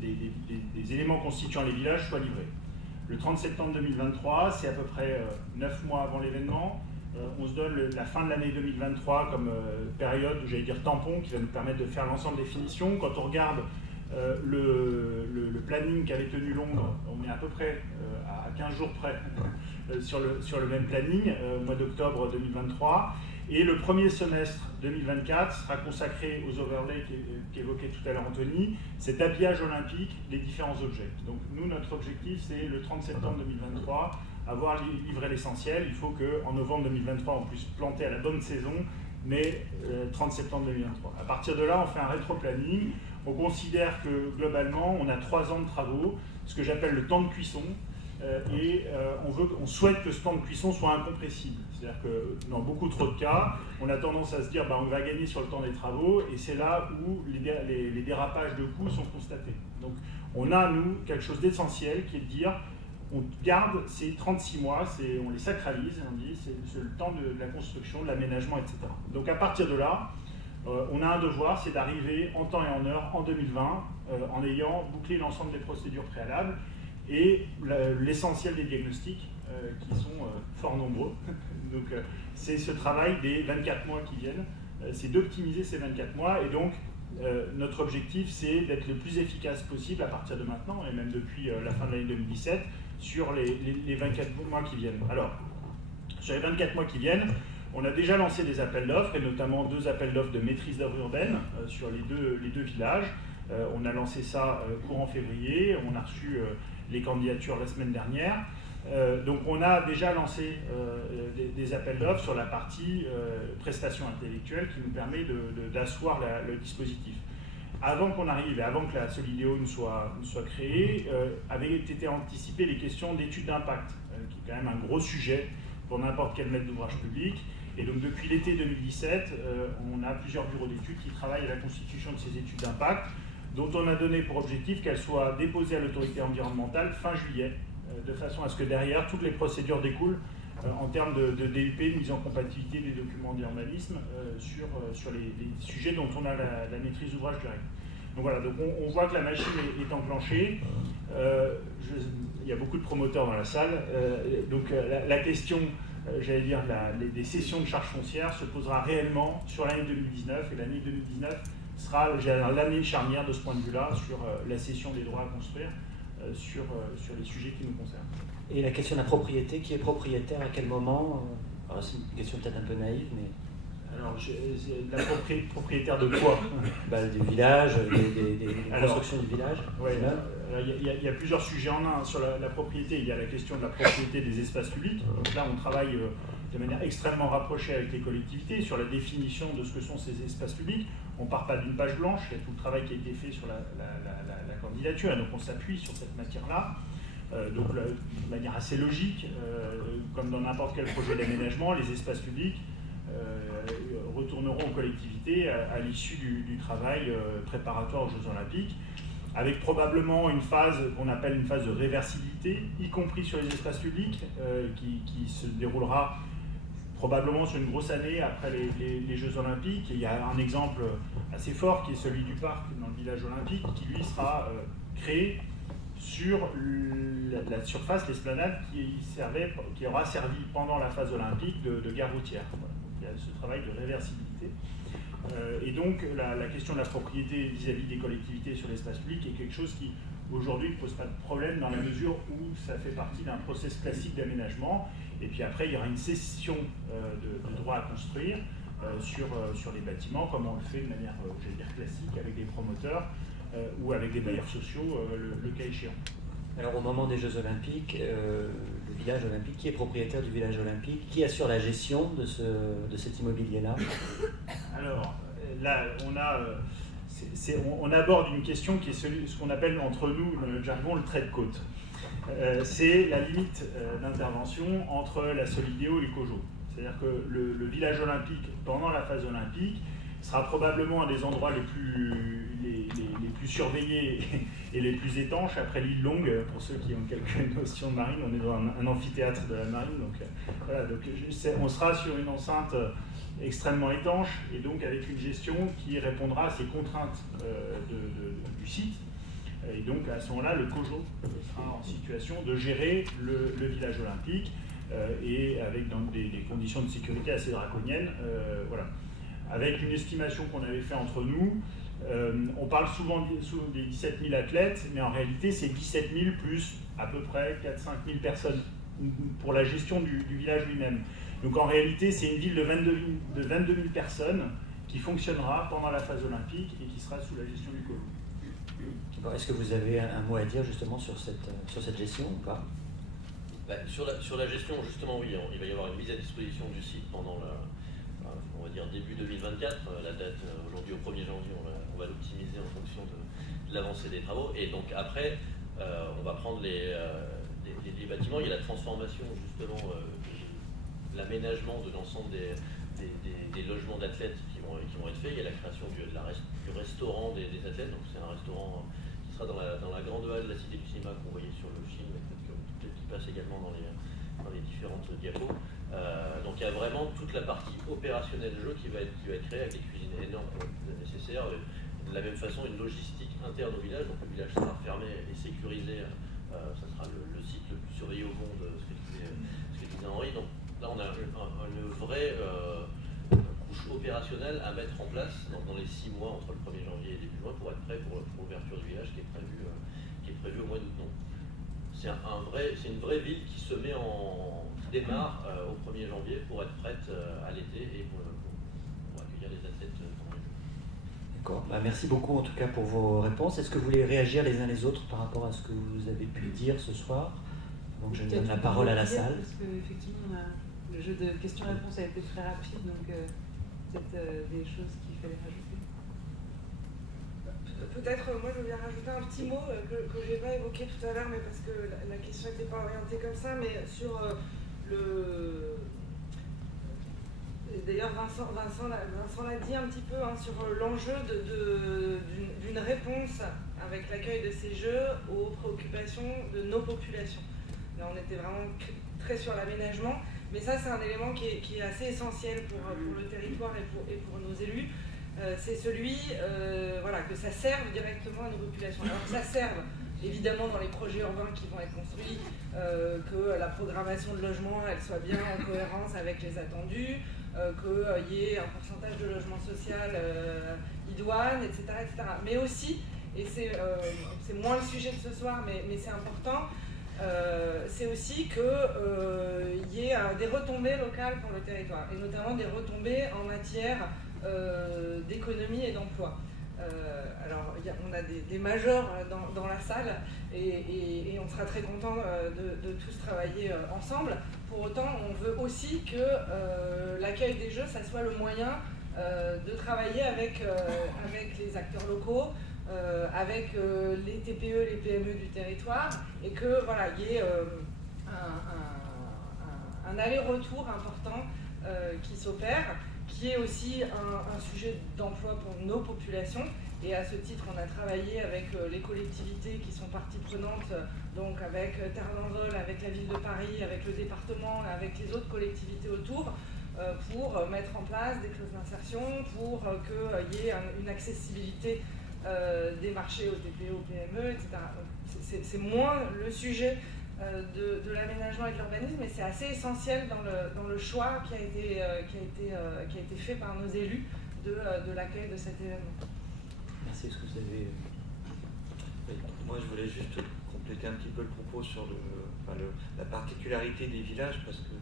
des éléments constituant les villages soit livré. Le 30 septembre 2023, c'est à peu près 9 mois avant l'événement. On se donne la fin de l'année 2023 comme période, j'allais dire tampon, qui va nous permettre de faire l'ensemble des finitions. Quand on regarde le planning qu'avait tenu Londres, on est à peu près à 15 jours près sur le même planning, au mois d'octobre 2023. Et le premier semestre 2024 sera consacré aux overlays qu'évoquait tout à l'heure Anthony, cet habillage olympique des différents objets. Donc nous, notre objectif, c'est le 30 septembre 2023, avoir livré l'essentiel. Il faut qu'en novembre 2023, on puisse planter à la bonne saison, mais 30 septembre 2023. À partir de là, on fait un rétro-planning. On considère que globalement, on a 3 ans de travaux, ce que j'appelle le temps de cuisson, et on souhaite que ce temps de cuisson soit incompressible. C'est-à-dire que dans beaucoup trop de cas, on a tendance à se dire on va gagner sur le temps des travaux, et c'est là où les dérapages de coûts sont constatés. Donc on a, nous, quelque chose d'essentiel qui est de dire on garde ces 36 mois, on les sacralise, on dit c'est le temps de la construction, de l'aménagement, etc. Donc à partir de là, on a un devoir, c'est d'arriver en temps et en heure en 2020 en ayant bouclé l'ensemble des procédures préalables et l'essentiel des diagnostics qui sont fort nombreux. Donc c'est ce travail des 24 mois qui viennent, c'est d'optimiser ces 24 mois, et donc notre objectif c'est d'être le plus efficace possible à partir de maintenant, et même depuis la fin de l'année 2017, sur les 24 mois qui viennent. Alors, sur les 24 mois qui viennent, on a déjà lancé des appels d'offres, et notamment 2 appels d'offres de maîtrise d'œuvre urbaine sur les deux villages. On a lancé ça courant février, on a reçu les candidatures la semaine dernière. Donc on a déjà lancé des appels d'offres sur la partie prestations intellectuelles qui nous permet d'asseoir le dispositif. Avant qu'on arrive, et avant que la Solideo ne soit créée, avaient été anticipées les questions d'études d'impact, qui est quand même un gros sujet pour n'importe quel maître d'ouvrage public. Et donc depuis l'été 2017, on a plusieurs bureaux d'études qui travaillent à la constitution de ces études d'impact, dont on a donné pour objectif qu'elles soient déposées à l'autorité environnementale fin juillet, de façon à ce que derrière, toutes les procédures découlent en termes de DUP, de mise en compatibilité des documents d'urbanisme sur les sujets dont on a la maîtrise d'ouvrage directe. Donc voilà, donc on voit que la machine est enclenchée. Il y a beaucoup de promoteurs dans la salle. Donc la question, j'allais dire, des cessions de charges foncières se posera réellement sur l'année 2019, et l'année 2019 sera l'année charnière de ce point de vue-là sur la cession des droits à construire, sur les sujets qui nous concernent. Et la question de la propriété, qui est propriétaire, à quel moment? Alors c'est une question peut-être un peu naïve, mais... Alors, la propriétaire de quoi? Du village, des constructions du village. Ouais, il y a plusieurs sujets en un. Sur la propriété, il y a la question de la propriété des espaces publics. Donc là, on travaille de manière extrêmement rapprochée avec les collectivités sur la définition de ce que sont ces espaces publics. On ne part pas d'une page blanche, il y a tout le travail qui a été fait sur la candidature, et donc on s'appuie sur cette matière-là. Donc de manière assez logique, comme dans n'importe quel projet d'aménagement, les espaces publics retourneront aux collectivités à l'issue du travail préparatoire aux Jeux Olympiques, avec probablement une phase qu'on appelle une phase de réversibilité, y compris sur les espaces publics, qui se déroulera probablement sur une grosse année après les Jeux Olympiques. Et il y a un exemple assez fort qui est celui du parc dans le village olympique, qui lui sera créé sur la surface, l'esplanade qui aura servi pendant la phase olympique de gare routière. Voilà. Donc, il y a ce travail de réversibilité. Et donc la question de la propriété vis-à-vis des collectivités sur l'espace public est quelque chose qui aujourd'hui ne pose pas de problème dans la mesure où ça fait partie d'un process classique d'aménagement. Et puis après, il y aura une cession de droit à construire sur les bâtiments, comme on le fait de manière, j'allais dire, classique avec des promoteurs ou avec des bailleurs sociaux, le cas échéant. Alors au moment des Jeux Olympiques, le village olympique, qui est propriétaire du village olympique, qui assure la gestion de cet immobilier-là? Alors là, on aborde une question qui est ce qu'on appelle entre nous, dans le jargon, le trait de côte. C'est la limite d'intervention entre la Solidéo et le COJO. C'est-à-dire que le village olympique, pendant la phase olympique, sera probablement un des endroits les plus surveillés et les plus étanches après l'île Longue. Pour ceux qui ont quelques notions de marine, on est dans un amphithéâtre de la marine. Donc, voilà, donc on sera sur une enceinte extrêmement étanche et donc avec une gestion qui répondra à ces contraintes du site. Et donc à ce moment-là, le COJO sera en situation de gérer le village olympique et avec des conditions de sécurité assez draconiennes. Voilà. Avec une estimation qu'on avait fait entre nous, on parle souvent des 17 000 athlètes, mais en réalité c'est 17 000 plus à peu près 4 000 à 5 000 personnes pour la gestion du village lui-même. Donc en réalité c'est une ville de 22 000 personnes qui fonctionnera pendant la phase olympique et qui sera sous la gestion du COJO. Est-ce que vous avez un mot à dire justement sur cette gestion ou pas? Sur la gestion, justement, oui, il va y avoir une mise à disposition du site pendant on va dire début 2024. La date, aujourd'hui au 1er janvier, on va l'optimiser en fonction de l'avancée des travaux. Et donc après, on va prendre les bâtiments. Il y a la transformation, justement, l'aménagement de l'ensemble des logements d'athlètes qui vont être faits. Il y a la création du restaurant des athlètes. Donc c'est un restaurant qui sera dans la grande halle de la Cité du Cinéma qu'on voyait sur le film, peut-être qui passe également dans les différentes diapos. Donc il y a vraiment toute la partie opérationnelle du jeu qui va être créée avec des cuisines énormes pour être nécessaires. De la même façon, une logistique interne au village. Donc le village sera fermé et sécurisé. Ça sera le site le plus surveillé au monde, ce que disait Henri. Donc là, on a une vraie couche opérationnelle à mettre en place dans les 6 mois entre le 1er janvier et début juin pour être prêt pour l'ouverture du village qui est prévue au mois d'août. C'est une vraie ville qui démarre au 1er janvier pour être prête à l'été et pour accueillir les athlètes pendant les Jeux. D'accord. Merci beaucoup en tout cas pour vos réponses. Est-ce que vous voulez réagir les uns les autres par rapport à ce que vous avez pu dire ce soir? Donc je donne la parole à la salle. Parce qu'effectivement, le jeu de questions-réponses a été très rapide, donc peut-être des choses qu'il fallait rajouter. Peut-être, moi je voulais rajouter un petit mot que je n'ai pas évoqué tout à l'heure, mais parce que la question n'était pas orientée comme ça, mais sur D'ailleurs, Vincent l'a dit un petit peu sur l'enjeu d'une réponse avec l'accueil de ces jeux aux préoccupations de nos populations. Là, on était vraiment très sur l'aménagement, mais ça, c'est un élément qui est assez essentiel pour le territoire et pour nos élus. C'est celui que ça serve directement à nos populations. Alors que ça serve évidemment dans les projets urbains qui vont être construits, que la programmation de logement elle soit bien en cohérence avec les attendus, qu'il y ait un pourcentage de logement social idoine, etc., etc. Mais aussi, et c'est moins le sujet de ce soir, mais c'est important, c'est aussi qu'il y ait des retombées locales pour le territoire, et notamment des retombées en matière d'économie et d'emploi. Alors, on a des majors dans la salle et on sera très content de tous travailler ensemble. Pour autant, on veut aussi que l'accueil des Jeux, ça soit le moyen de travailler avec les acteurs locaux, avec les TPE, les PME du territoire, et que voilà, il y ait un aller-retour important qui s'opère, qui est aussi un sujet d'emploi pour nos populations. Et à ce titre, on a travaillé avec les collectivités qui sont parties prenantes, donc avec Terre d'Envol, avec la ville de Paris, avec le département, avec les autres collectivités autour, pour mettre en place des clauses d'insertion, pour qu'il y ait une accessibilité des marchés aux TPE, aux PME, etc. Donc c'est moins le sujet de l'aménagement et de l'urbanisme, mais c'est assez essentiel dans le choix qui a été fait par nos élus de l'accueil de cet événement. Merci, est-ce que vous avez... Moi, je voulais juste compléter un petit peu le propos sur la particularité des villages, parce que,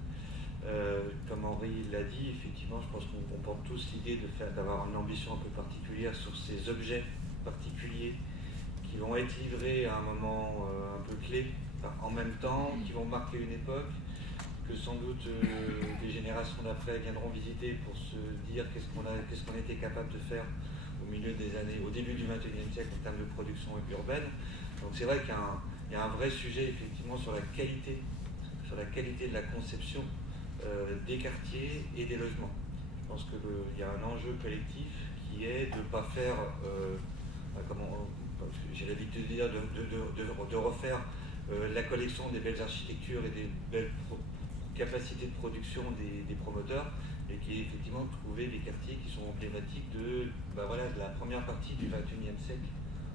comme Henri l'a dit, effectivement, je pense qu'on porte tous l'idée d'avoir une ambition un peu particulière sur ces objets particuliers qui vont être livrés à un moment un peu clé, en même temps, qui vont marquer une époque, que sans doute des générations d'après viendront visiter pour se dire qu'est-ce qu'on était capable de faire au début du XXIe siècle en termes de production urbaine. Donc c'est vrai qu'il y a un vrai sujet effectivement sur la qualité de la conception des quartiers et des logements. Je pense qu'il y a un enjeu collectif qui est de ne pas faire, j'ai l'habitude de dire, de refaire la collection des belles architectures et des belles capacités de production des promoteurs, et qui est effectivement de trouver des quartiers qui sont emblématiques de la première partie du XXIe siècle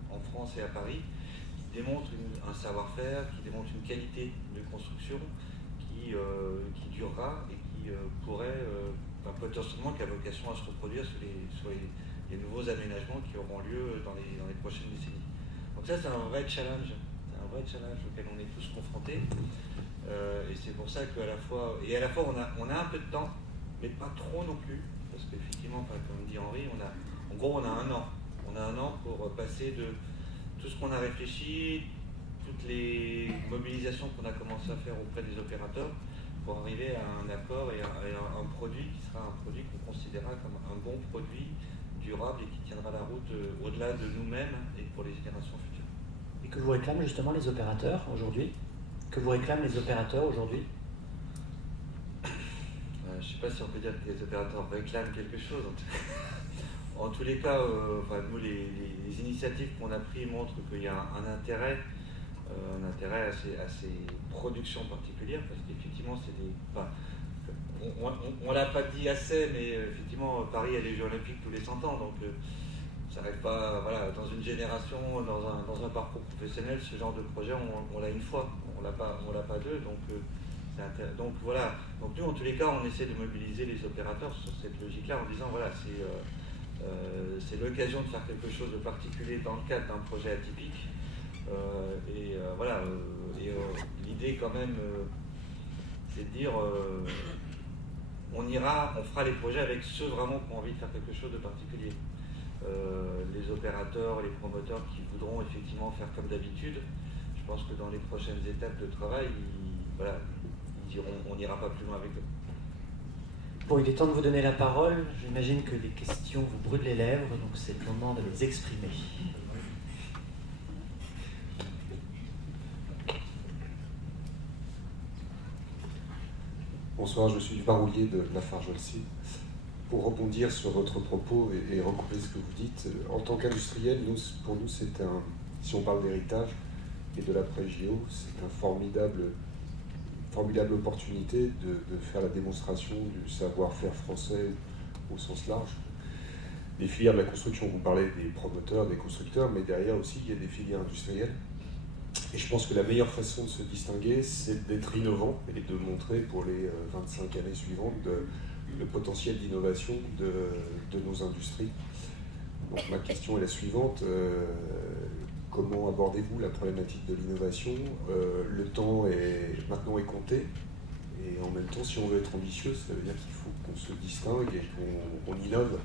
en France et à Paris, qui démontrent un savoir-faire, qui démontrent une qualité de construction qui durera et qui pourrait potentiellement qui a vocation à se reproduire sur les nouveaux aménagements qui auront lieu dans les prochaines décennies. Donc ça, c'est un vrai challenge auquel on est tous confrontés. Et c'est pour ça qu'à la fois on a un peu de temps, mais pas trop non plus, parce qu'effectivement, comme dit Henri, on a un an. On a un an pour passer de tout ce qu'on a réfléchi, toutes les mobilisations qu'on a commencé à faire auprès des opérateurs, pour arriver à un accord et à un produit qui sera un produit qu'on considérera comme un bon produit durable et qui tiendra la route au-delà de nous-mêmes et pour les générations futures. Et que vous réclament justement les opérateurs aujourd'hui ? Je ne sais pas si on peut dire que les opérateurs réclament quelque chose. En tous les cas, nous, les initiatives qu'on a prises montrent qu'il y a un intérêt à ces productions particulières, parce qu'effectivement, on ne l'a pas dit assez, mais effectivement, Paris a les Jeux Olympiques tous les 100 ans, donc ça n'arrive pas, dans une génération, dans un parcours professionnel, ce genre de projet, on l'a une fois, on l'a pas deux, donc voilà. Donc nous, en tous les cas, on essaie de mobiliser les opérateurs sur cette logique-là en disant, c'est l'occasion de faire quelque chose de particulier dans le cadre d'un projet atypique. L'idée quand même, c'est de dire, on fera les projets avec ceux vraiment qui ont envie de faire quelque chose de particulier. Les opérateurs, les promoteurs qui voudront effectivement faire comme d'habitude, je pense que dans les prochaines étapes de travail, on n'ira pas plus loin avec eux. Bon, il est temps de vous donner la parole. J'imagine que les questions vous brûlent les lèvres, donc c'est le moment de les exprimer. Bonsoir, je suis Yvan Roulier de Lafarge-Holcim. Pour rebondir sur votre propos et recouper ce que vous dites, en tant qu'industriel, pour nous, si on parle d'héritage et de l'après-JO, c'est une formidable opportunité de faire la démonstration du savoir-faire français au sens large. Les filières de la construction, vous parlez des promoteurs, des constructeurs, mais derrière aussi, il y a des filières industrielles. Et je pense que la meilleure façon de se distinguer, c'est d'être innovant et de montrer pour les 25 années suivantes le potentiel d'innovation de nos industries. Donc ma question est la suivante. Comment abordez-vous la problématique de l'innovation ? Le temps maintenant est compté. Et en même temps, si on veut être ambitieux, ça veut dire qu'il faut qu'on se distingue et qu'on innove.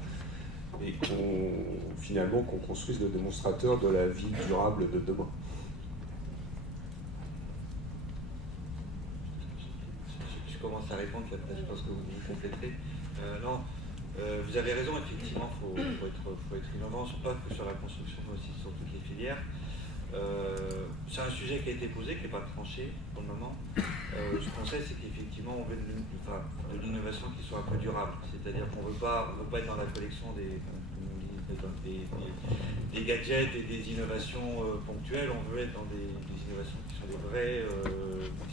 Et qu'on construise le démonstrateur de la ville durable de demain. Je commence à répondre, je pense que vous compléterez. Vous avez raison, effectivement, il faut être innovant, pas que sur la construction, mais aussi sur toutes les filières. C'est un sujet qui a été posé, qui n'est pas tranché pour le moment. Ce qu'on sait, c'est qu'effectivement, on veut de l'innovation qui soit un peu durable. C'est-à-dire qu'on ne veut pas être dans la collection des gadgets et des innovations ponctuelles. On veut être dans des innovations qui sont des vraies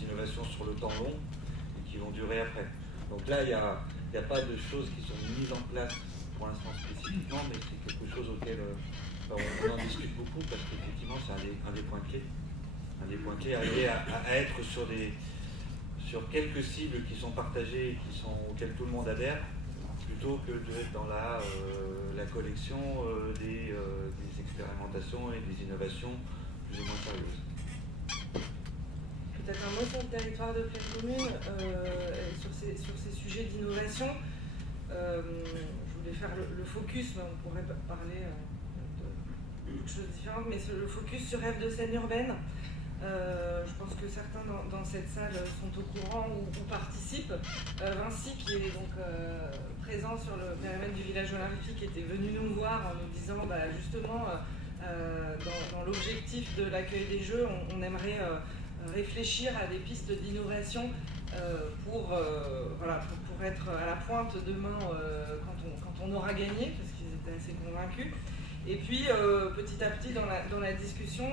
innovations sur le temps long et qui vont durer après. Donc là, il n'y a pas de choses qui sont mises en place pour l'instant spécifiquement, mais c'est quelque chose auquel on en discute beaucoup parce qu'effectivement, c'est un des points clés. Un des points clés, arriver à être sur quelques cibles qui sont partagées et auxquelles tout le monde adhère, plutôt que d'être dans la collection des expérimentations et des innovations plus ou moins sérieuses. Peut-être un mot sur le territoire de Plaine Commune, sur ces sujets d'innovation. Je voulais faire le focus, mais on pourrait parler de choses différentes, mais le focus sur Rêve de scène urbaine. Je pense que certains dans cette salle sont au courant ou participent. Vinci, qui est donc présent sur le périmètre du village olympique, était venu nous voir en nous disant justement, dans l'objectif de l'accueil des Jeux, on aimerait réfléchir à des pistes d'innovation pour être à la pointe demain quand on aura gagné, parce qu'ils étaient assez convaincus. Et puis, petit à petit, dans la discussion,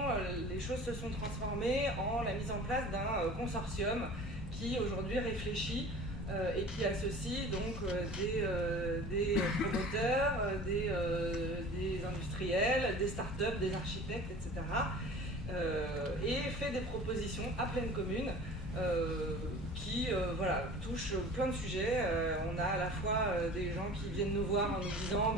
les choses se sont transformées en la mise en place d'un consortium qui, aujourd'hui, réfléchit et qui associe donc des promoteurs, des industriels, des startups, des architectes, etc. Et fait des propositions à Plaine Commune qui touchent plein de sujets. On a à la fois des gens qui viennent nous voir en nous disant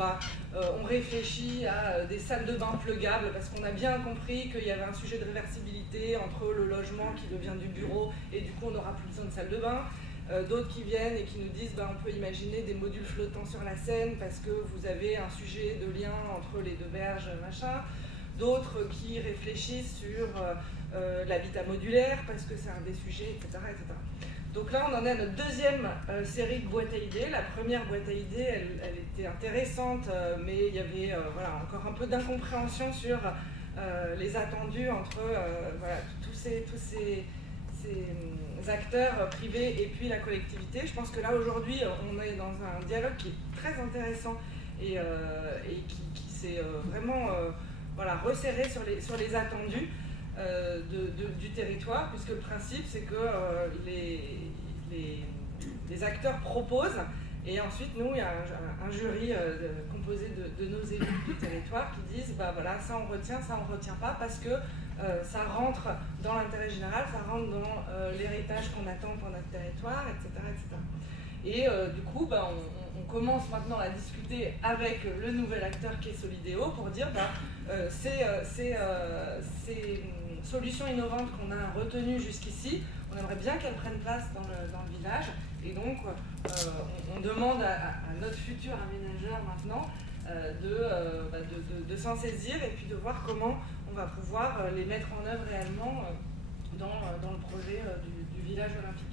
on réfléchit à des salles de bain plugables parce qu'on a bien compris qu'il y avait un sujet de réversibilité entre le logement qui devient du bureau et du coup on n'aura plus besoin de salle de bain. D'autres qui viennent et qui nous disent on peut imaginer des modules flottants sur la Seine parce que vous avez un sujet de lien entre les deux berges, machin. D'autres qui réfléchissent sur l'habitat modulaire parce que c'est un des sujets, etc., etc. Donc là, on en est à notre deuxième série de boîtes à idées. La première boîte à idées, elle était intéressante, mais il y avait encore un peu d'incompréhension sur les attendus entre tous ces acteurs privés et puis la collectivité. Je pense que là, aujourd'hui, on est dans un dialogue qui est très intéressant et qui s'est vraiment resserré sur les attendus du territoire, puisque le principe, c'est que les acteurs proposent, et ensuite, nous, il y a un jury composé de nos élus du territoire qui disent, ça on retient pas, parce que ça rentre dans l'intérêt général, ça rentre dans l'héritage qu'on attend pour notre territoire, etc. etc. Et du coup, on commence maintenant à discuter avec le nouvel acteur qui est Solideo pour dire ces solutions innovantes qu'on a retenues jusqu'ici, on aimerait bien qu'elles prennent place dans le village. Et donc, on demande à notre futur aménageur maintenant de s'en saisir et puis de voir comment on va pouvoir les mettre en œuvre réellement dans le projet du village olympique.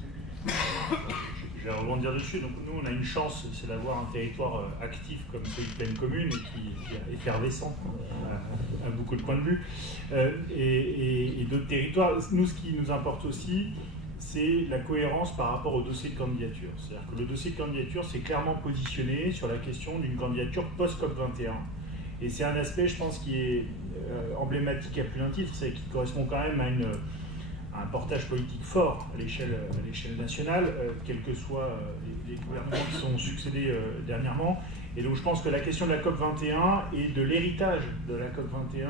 Je vais rebondir dessus. Donc nous, on a une chance, c'est d'avoir un territoire actif comme celui de Plaine Commune et qui est effervescent à beaucoup de points de vue. Et d'autres territoires. Nous, ce qui nous importe aussi, c'est la cohérence par rapport au dossier de candidature. C'est-à-dire que le dossier de candidature s'est clairement positionné sur la question d'une candidature post-COP21. Et c'est un aspect, je pense, qui est emblématique à plus d'un titre, c'est qui correspond quand même à un portage politique fort à l'échelle nationale, quels que soient les gouvernements qui sont succédés dernièrement. Et donc je pense que la question de la COP21 et de l'héritage de la COP21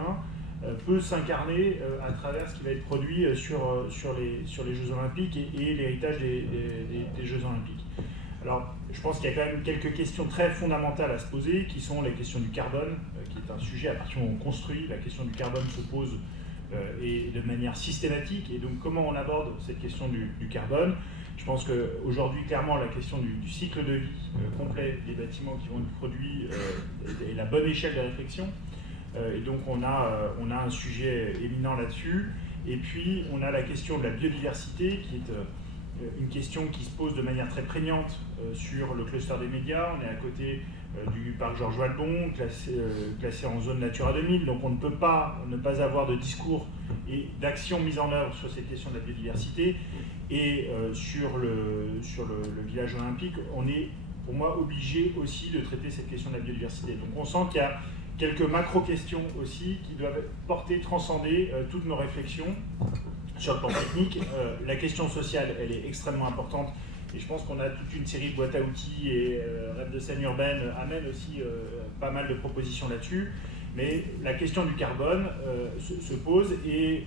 peut s'incarner à travers ce qui va être produit sur les Jeux Olympiques et l'héritage des Jeux Olympiques. Alors, je pense qu'il y a quand même quelques questions très fondamentales à se poser, qui sont les questions du carbone, qui est un sujet à partir du moment où on construit. La question du carbone se pose et de manière systématique. Et donc, comment on aborde cette question du carbone? Je pense qu'aujourd'hui, clairement, la question du cycle de vie complet des bâtiments qui vont être produits est la bonne échelle de réflexion. Et donc, on a un sujet éminent là-dessus. Et puis, on a la question de la biodiversité, qui est une question qui se pose de manière très prégnante sur le cluster des médias. On est à côté du parc Georges Valbon, classé en zone Natura 2000, donc on ne peut pas ne pas avoir de discours et d'actions mises en œuvre sur cette question de la biodiversité. Et sur le village olympique, on est, pour moi, obligé aussi de traiter cette question de la biodiversité. Donc on sent qu'il y a quelques macro-questions aussi qui doivent transcender toutes nos réflexions sur le plan technique. La question sociale, elle est extrêmement importante. Et je pense qu'on a toute une série de boîtes à outils et Rêve de scène urbaine amène aussi pas mal de propositions là-dessus. Mais la question du carbone se pose et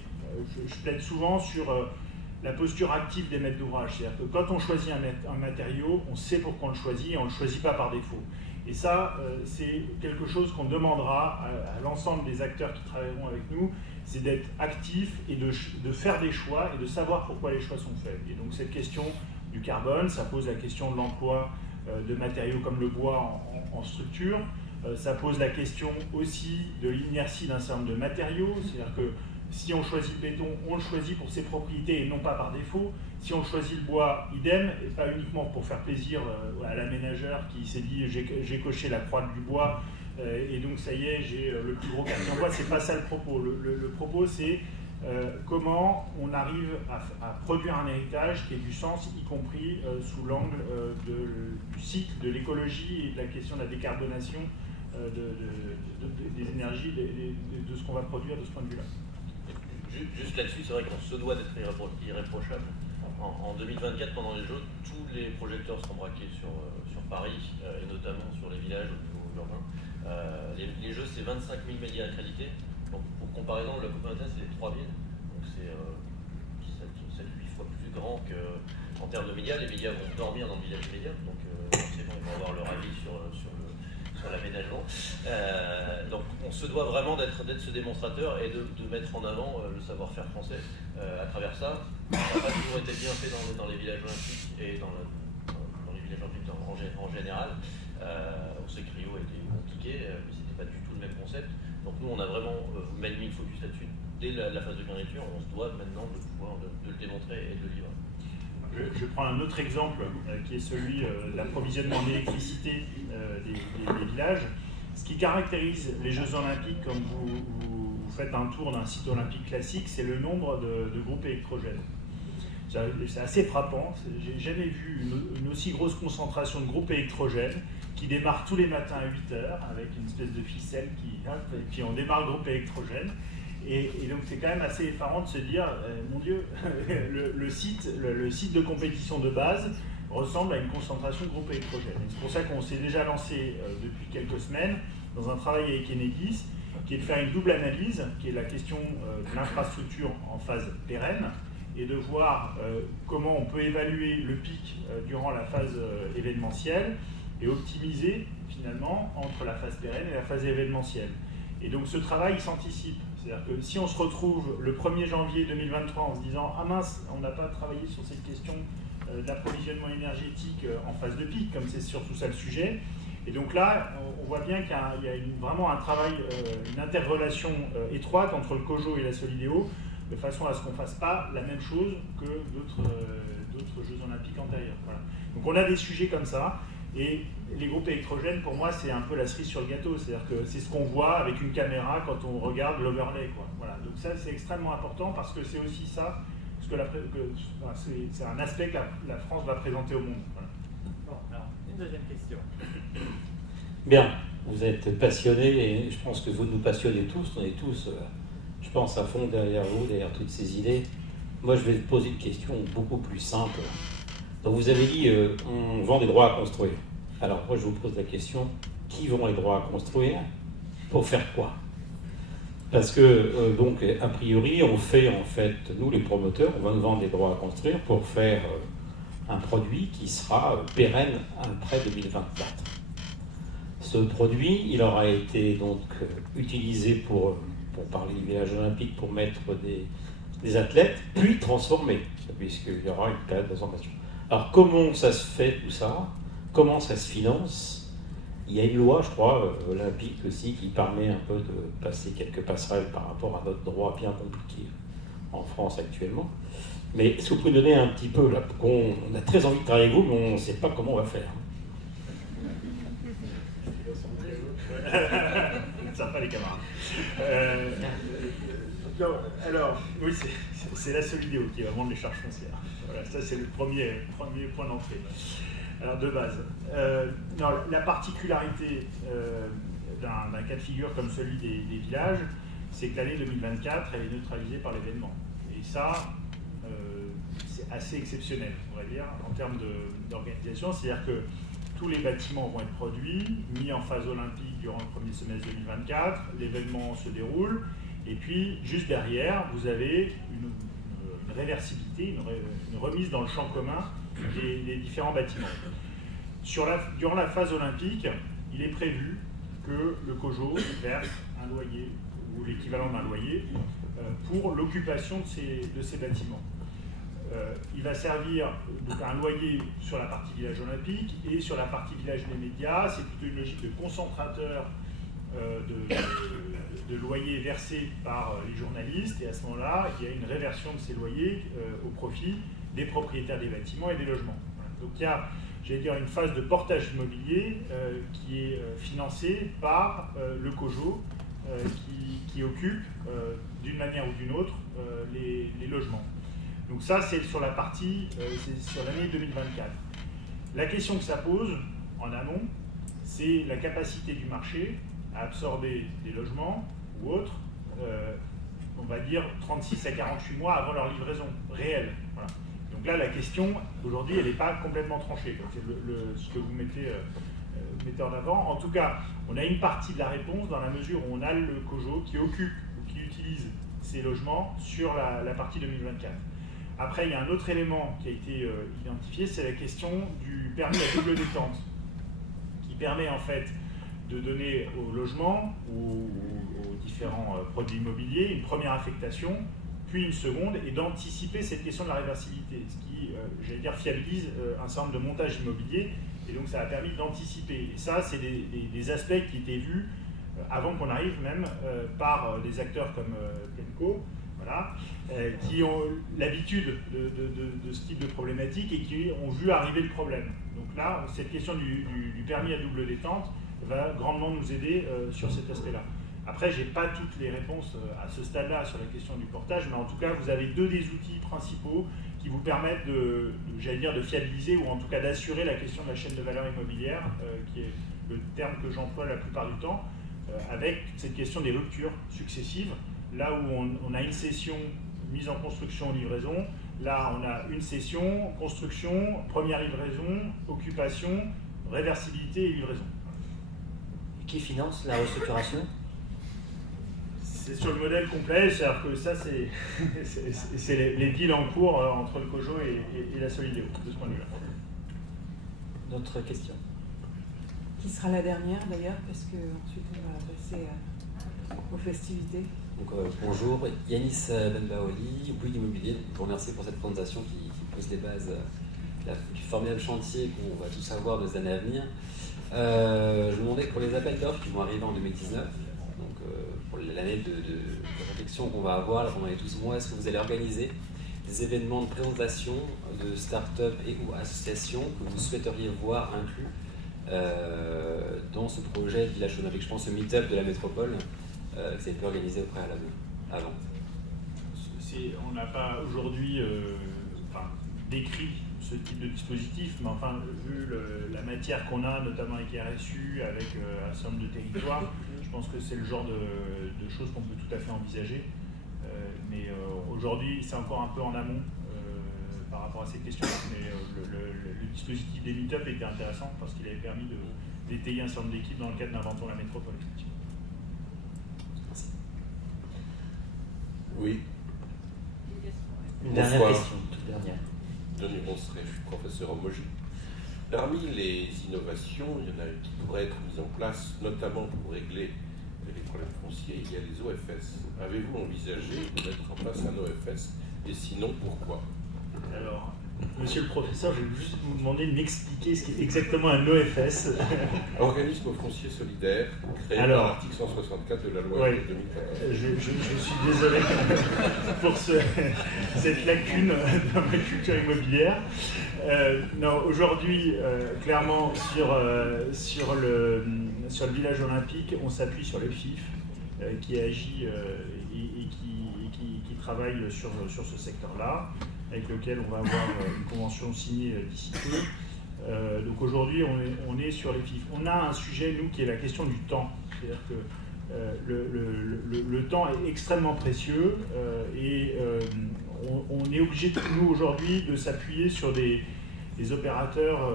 je plaide souvent sur la posture active des maîtres d'ouvrage. C'est-à-dire que quand on choisit un matériau, on sait pourquoi on le choisit et on ne le choisit pas par défaut. Et ça, c'est quelque chose qu'on demandera à l'ensemble des acteurs qui travailleront avec nous, c'est d'être actifs et de faire des choix et de savoir pourquoi les choix sont faits. Et donc cette question du carbone, ça pose la question de l'emploi de matériaux comme le bois en structure, ça pose la question aussi de l'inertie d'un certain nombre de matériaux, c'est-à-dire que si on choisit le béton, on le choisit pour ses propriétés et non pas par défaut. Si on choisit le bois, idem, et pas uniquement pour faire plaisir à l'aménageur qui s'est dit j'ai coché la croix du bois et donc ça y est, j'ai le plus gros quartier en bois. C'est pas ça le propos. Le propos, c'est comment on arrive à produire un héritage qui ait du sens, y compris sous l'angle du cycle, de l'écologie et de la question de la décarbonation des énergies, de ce qu'on va produire de ce point de vue-là. Juste là-dessus, c'est vrai qu'on se doit d'être irréprochable. En 2024, pendant les Jeux, tous les projecteurs seront braqués sur Paris, et notamment sur les villages au niveau urbain. Les Jeux, c'est 25 000 médias accrédités. Donc, pour comparaison, la COP21, c'est 3 000. Donc, c'est 7-8 fois plus grand qu'en termes de médias. Les médias vont dormir dans le village immédiat. Donc, forcément, ils vont avoir leur avis sur l'aménagement. Donc on se doit vraiment d'être ce démonstrateur et de mettre en avant le savoir-faire français. À travers ça, ça n'a pas toujours été bien fait dans les villages olympiques et dans les villages olympiques en général. On sait que Rio a été compliqué, mais c'était pas du tout le même concept. Donc nous, on a vraiment mis le focus là-dessus dès la phase de candidature. On se doit maintenant de pouvoir de le démontrer et de le livrer. Je prends un autre exemple qui est celui de l'approvisionnement en électricité des villages. Ce qui caractérise les Jeux Olympiques, comme vous faites un tour d'un site olympique classique, c'est le nombre de groupes électrogènes. C'est assez frappant. J'ai jamais vu une aussi grosse concentration de groupes électrogènes qui démarrent tous les matins à 8 h avec une espèce de ficelle et puis on démarre le groupe électrogène. Et donc c'est quand même assez effarant de se dire, mon Dieu, le site de compétition de base ressemble à une concentration de groupes électrogènes. C'est pour ça qu'on s'est déjà lancé depuis quelques semaines dans un travail avec Enedis, qui est de faire une double analyse, qui est la question de l'infrastructure en phase pérenne, et de voir comment on peut évaluer le pic durant la phase événementielle et optimiser finalement entre la phase pérenne et la phase événementielle. Et donc ce travail s'anticipe. C'est-à-dire que si on se retrouve le 1er janvier 2023 en se disant « Ah mince, on n'a pas travaillé sur cette question d'approvisionnement énergétique en phase de pic », comme c'est surtout ça le sujet. Et donc là, on voit bien qu'il y a vraiment un travail, une interrelation étroite entre le COJO et la Solideo, de façon à ce qu'on ne fasse pas la même chose que d'autres Jeux Olympiques antérieurs. Voilà. Donc on a des sujets comme ça. Et les groupes électrogènes, pour moi, c'est un peu la cerise sur le gâteau. C'est-à-dire que c'est ce qu'on voit avec une caméra quand on regarde l'overlay. Voilà. Donc ça, c'est extrêmement important parce que c'est aussi ça, c'est un aspect que la France va présenter au monde. Voilà. Bon, alors, une deuxième question. Bien, vous êtes passionnés et je pense que vous nous passionnez tous. On est tous, je pense, à fond derrière vous, derrière toutes ces idées. Moi, je vais vous poser une question beaucoup plus simple. Donc vous avez dit, on vend des droits à construire. Alors moi je vous pose la question, qui vend les droits à construire? Pour faire quoi? Parce que, donc, a priori, on fait, en fait, nous les promoteurs, on va nous vendre des droits à construire pour faire un produit qui sera pérenne après 2024. Ce produit, il aura été donc utilisé pour parler du village olympique, pour mettre des athlètes, puis transformé, puisqu'il y aura une période de transformation. Alors comment ça se fait tout ça? Comment ça se finance? Il y a une loi, je crois, olympique aussi, qui permet un peu de passer quelques passerelles par rapport à notre droit bien compliqué en France actuellement. Mais est-ce que vous pouvez donner un petit peu, là, on a très envie de travailler avec vous, mais on ne sait pas comment on va faire. Sympa les camarades. Alors, oui, c'est la Solideo qui va vendre les charges foncières. Voilà, ça c'est le premier point d'entrée. Alors de base, non, la particularité d'un cas de figure comme celui des villages, c'est que l'année 2024 elle est neutralisée par l'événement. Et ça, c'est assez exceptionnel, on va dire, en termes d'organisation. C'est-à-dire que tous les bâtiments vont être produits, mis en phase olympique durant le premier semestre 2024, l'événement se déroule, et puis juste derrière, vous avez une réversibilité, une remise dans le champ commun des différents bâtiments. Durant la phase olympique, il est prévu que le COJO verse un loyer, ou l'équivalent d'un loyer, pour l'occupation de ces bâtiments. Il va servir donc à un loyer sur la partie village olympique, et sur la partie village des médias, c'est plutôt une logique de concentrateur de loyers versés par les journalistes, et à ce moment-là, il y a une réversion de ces loyers au profit des propriétaires des bâtiments et des logements. Donc il y a, j'allais dire, une phase de portage immobilier qui est financée par le COJO, qui occupe d'une manière ou d'une autre les logements. Donc ça, c'est sur la partie, c'est sur l'année 2024. La question que ça pose en amont, c'est la capacité du marché à absorber des logements ou autres, on va dire 36 à 48 mois avant leur livraison réelle. Voilà. Donc là, la question, aujourd'hui, elle n'est pas complètement tranchée. C'est ce que vous mettez en avant. En tout cas, on a une partie de la réponse dans la mesure où on a le COJO qui occupe ou qui utilise ces logements sur la partie 2024. Après, il y a un autre élément qui a été identifié, c'est la question du permis à double détente, qui permet en fait de donner au logement ou aux différents produits immobiliers une première affectation, puis une seconde, et d'anticiper cette question de la réversibilité, ce qui, j'allais dire, fiabilise un certain nombre de montages immobiliers, et donc ça a permis d'anticiper. Et ça, c'est des aspects qui étaient vus avant qu'on arrive même par des acteurs comme Plenco, voilà, qui ont l'habitude de ce type de problématique et qui ont vu arriver le problème. Donc là, cette question du permis à double détente va grandement nous aider sur cet aspect-là. Après, je n'ai pas toutes les réponses à ce stade-là sur la question du portage, mais en tout cas, vous avez deux des outils principaux qui vous permettent j'allais dire, de fiabiliser ou en tout cas d'assurer la question de la chaîne de valeur immobilière, qui est le terme que j'emploie la plupart du temps, avec cette question des ruptures successives. Là où on a une session mise en construction, livraison, là on a une session, construction, première livraison, occupation, réversibilité et livraison. Et qui finance la restructuration? C'est sur le modèle complet, c'est-à-dire que ça c'est les deals en cours entre le COJO et la Solideo, de ce point de vue-là. D'autres questions? Qui sera la dernière d'ailleurs, parce qu'ensuite on va passer aux festivités. Donc, bonjour, Yanis Benbaoli, Bouygues Immobilier. Je vous remercie pour cette présentation qui pose les bases du formidable chantier qu'on va tous avoir des années à venir. Je me demandais pour les appels d'offres qui vont arriver en 2019, donc pour l'année de réflexion qu'on va avoir là, pendant les 12 mois, est-ce que vous allez organiser des événements de présentation de start-up et ou associations que vous souhaiteriez voir inclus dans ce projet de village olympique? Je pense au meet-up de la métropole que vous avez pu organiser au préalable avant. On n'a pas aujourd'hui décrit ce type de dispositif, mais enfin, vu la matière qu'on a, notamment avec RSU, avec un certain nombre de territoires, je pense que c'est le genre de choses qu'on peut tout à fait envisager. Mais aujourd'hui, c'est encore un peu en amont par rapport à ces questions. Mais le dispositif des meet-up était intéressant parce qu'il avait permis d'étayer un certain nombre d'équipes dans le cadre d'Inventons la métropole. Oui. Une dernière question, toute dernière. Denis Ronceray, je suis professeur en Mogi. Parmi les innovations, il y en a qui pourraient être mises en place, notamment pour régler les problèmes fonciers, il y a les OFS. Avez-vous envisagé de mettre en place un OFS, et sinon pourquoi? Alors, monsieur le professeur, je vais juste vous demander de m'expliquer ce qu'est exactement un OFS. Organisme foncier solidaire, créé par l'article 164 de la loi de 2014. Je suis désolé pour cette lacune dans ma culture immobilière. Non, aujourd'hui, clairement, sur le village olympique, on s'appuie sur le FIF qui agit et qui travaille sur ce secteur-là, avec lequel on va avoir une convention signée d'ici peu. Donc aujourd'hui, on est sur les FIF. On a un sujet, nous, qui est la question du temps. C'est-à-dire que le temps est extrêmement précieux et on est obligé, nous, aujourd'hui, de s'appuyer sur des opérateurs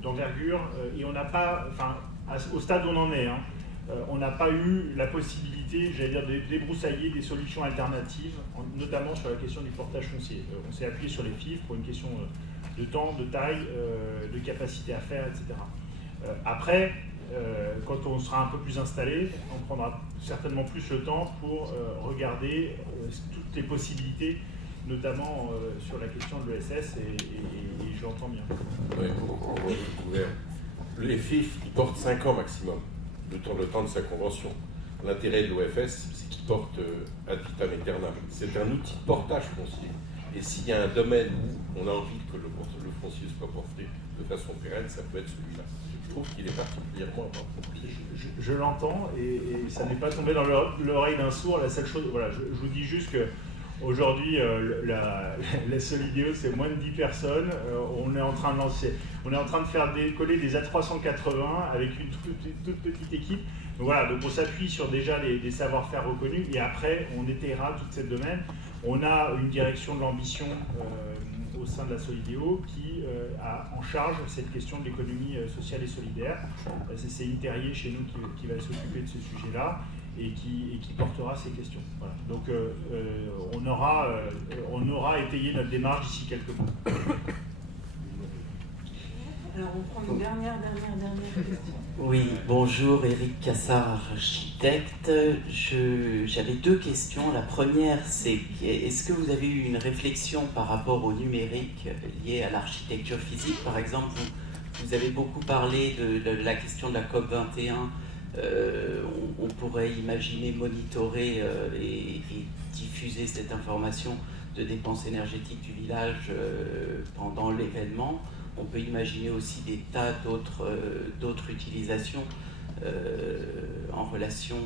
d'envergure et on n'a pas, enfin, au stade où on en est, on n'a pas eu la possibilité possibilité, j'allais dire, de débroussailler des solutions alternatives, notamment sur la question du portage foncier. On s'est appuyé sur les FIF pour une question de temps, de taille, de capacité à faire, etc. Après, quand on sera un peu plus installé, on prendra certainement plus le temps pour regarder toutes les possibilités, notamment sur la question de l'ESS, et je l'entends bien. Oui, le FIF, il porte 5 ans maximum, le temps de sa convention. L'intérêt de l'OFS, c'est qu'il porte ad vitam aeternam. C'est un outil de portage foncier. Et s'il y a un domaine où on a envie que le foncier soit porté de façon pérenne, ça peut être celui-là. Je trouve qu'il est particulièrement important. Je l'entends, et ça n'est pas tombé dans l'oreille d'un sourd. La seule chose, voilà, je vous dis juste que aujourd'hui, la Solideo, c'est moins de 10 personnes. On est en train de faire décoller des A380 avec une toute petite équipe. Donc voilà, donc on s'appuie sur déjà des savoir-faire reconnus, et après, on étayera tout ce domaine. On a une direction de l'ambition au sein de la Solideo qui a en charge cette question de l'économie sociale et solidaire. C'est Céline Terrier chez nous qui va s'occuper de ce sujet-là et qui portera ces questions. Voilà. Donc on aura étayé notre démarche d'ici quelques mois. Alors on prend une dernière question. Oui, bonjour, Eric Cassard, architecte. J'avais 2 questions. La première, c'est est-ce que vous avez eu une réflexion par rapport au numérique lié à l'architecture physique? Par exemple, vous avez beaucoup parlé de la question de la COP21. On pourrait imaginer monitorer et diffuser cette information de dépenses énergétiques du village pendant l'événement. On peut imaginer aussi des tas d'autres utilisations en relation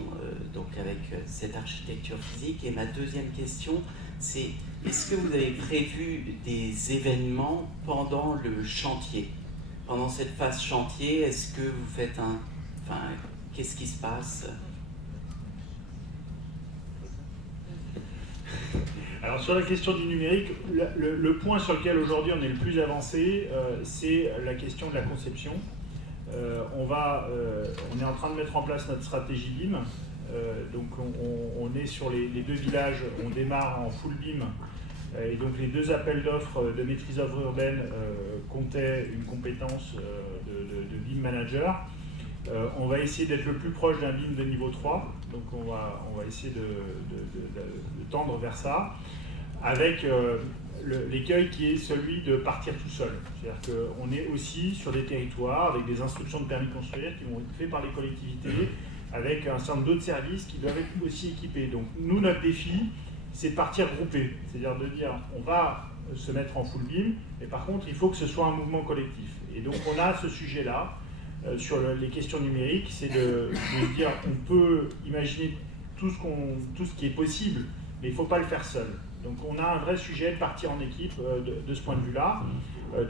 donc avec cette architecture physique. Et ma deuxième question, c'est est-ce que vous avez prévu des événements pendant le chantier? Pendant cette phase chantier, est-ce que vous faites qu'est-ce qui se passe? Alors sur la question du numérique, le point sur lequel aujourd'hui on est le plus avancé, c'est la question de la conception. On est en train de mettre en place notre stratégie BIM. Donc on est sur les 2 villages, on démarre en full BIM. Et donc les 2 appels d'offres de maîtrise d'œuvre urbaine comptaient une compétence de BIM manager. On va essayer d'être le plus proche d'un BIM de niveau 3, donc on va essayer de tendre vers ça, avec l'écueil qui est celui de partir tout seul. C'est-à-dire qu'on est aussi sur des territoires avec des instructions de permis de construire qui vont être faites par les collectivités, avec un certain nombre d'autres services qui doivent être aussi équipés. Donc nous, notre défi, c'est de partir groupé, c'est-à-dire de dire on va se mettre en full BIM, mais par contre il faut que ce soit un mouvement collectif. Et donc on a ce sujet-là. Sur les questions numériques, c'est de dire on peut imaginer tout ce qui est possible, mais il ne faut pas le faire seul. Donc on a un vrai sujet de partir en équipe de ce point de vue-là.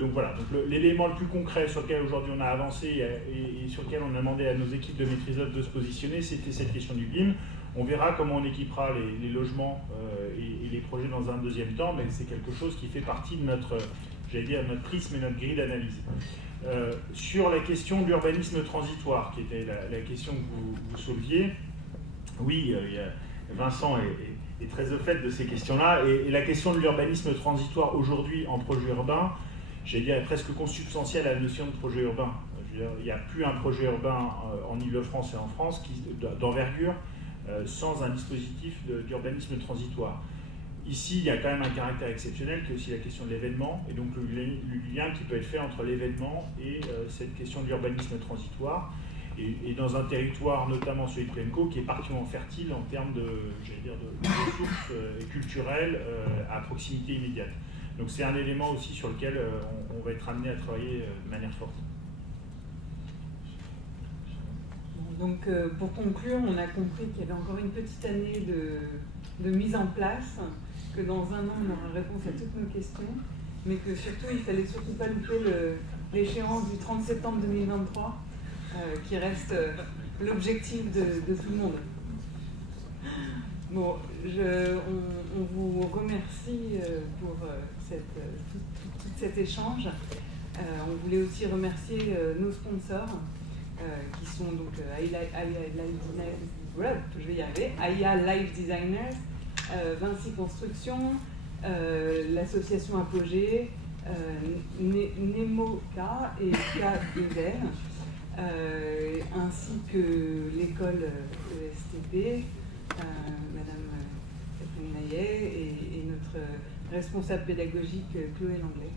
Donc voilà, donc l'élément le plus concret sur lequel aujourd'hui on a avancé et sur lequel on a demandé à nos équipes de maîtrise d'œuvre de se positionner, c'était cette question du BIM. On verra comment on équipera les logements et les projets dans un deuxième temps, mais c'est quelque chose qui fait partie de notre prisme et notre grille d'analyse. Sur la question de l'urbanisme transitoire, qui était la question que vous souleviez, oui, Vincent est très au fait de ces questions-là, et la question de l'urbanisme transitoire aujourd'hui en projet urbain, est presque consubstantielle à la notion de projet urbain. Il n'y a plus un projet urbain en Ile-de-France et en France d'envergure sans un dispositif d'urbanisme transitoire. Ici, il y a quand même un caractère exceptionnel qui est aussi la question de l'événement, et donc le lien qui peut être fait entre l'événement et cette question de l'urbanisme transitoire, et dans un territoire, notamment celui de Plenco, qui est particulièrement fertile en termes de ressources culturelles à proximité immédiate. Donc c'est un élément aussi sur lequel on va être amené à travailler de manière forte. Donc pour conclure, on a compris qu'il y avait encore une petite année de mise en place, que dans un an on aura réponse à toutes nos questions, mais que surtout il ne fallait surtout pas louper l'échéance du 30 septembre 2023, qui reste l'objectif de tout le monde. Bon, on vous remercie pour tout cet échange. On voulait aussi remercier nos sponsors, qui sont donc voilà, je vais y arriver, AIA Life Designers, Vinci Construction, l'association Apogée, NEMOCA et K2N, ainsi que l'école ESTP, Madame Catherine Naillet et notre responsable pédagogique Chloé Langlais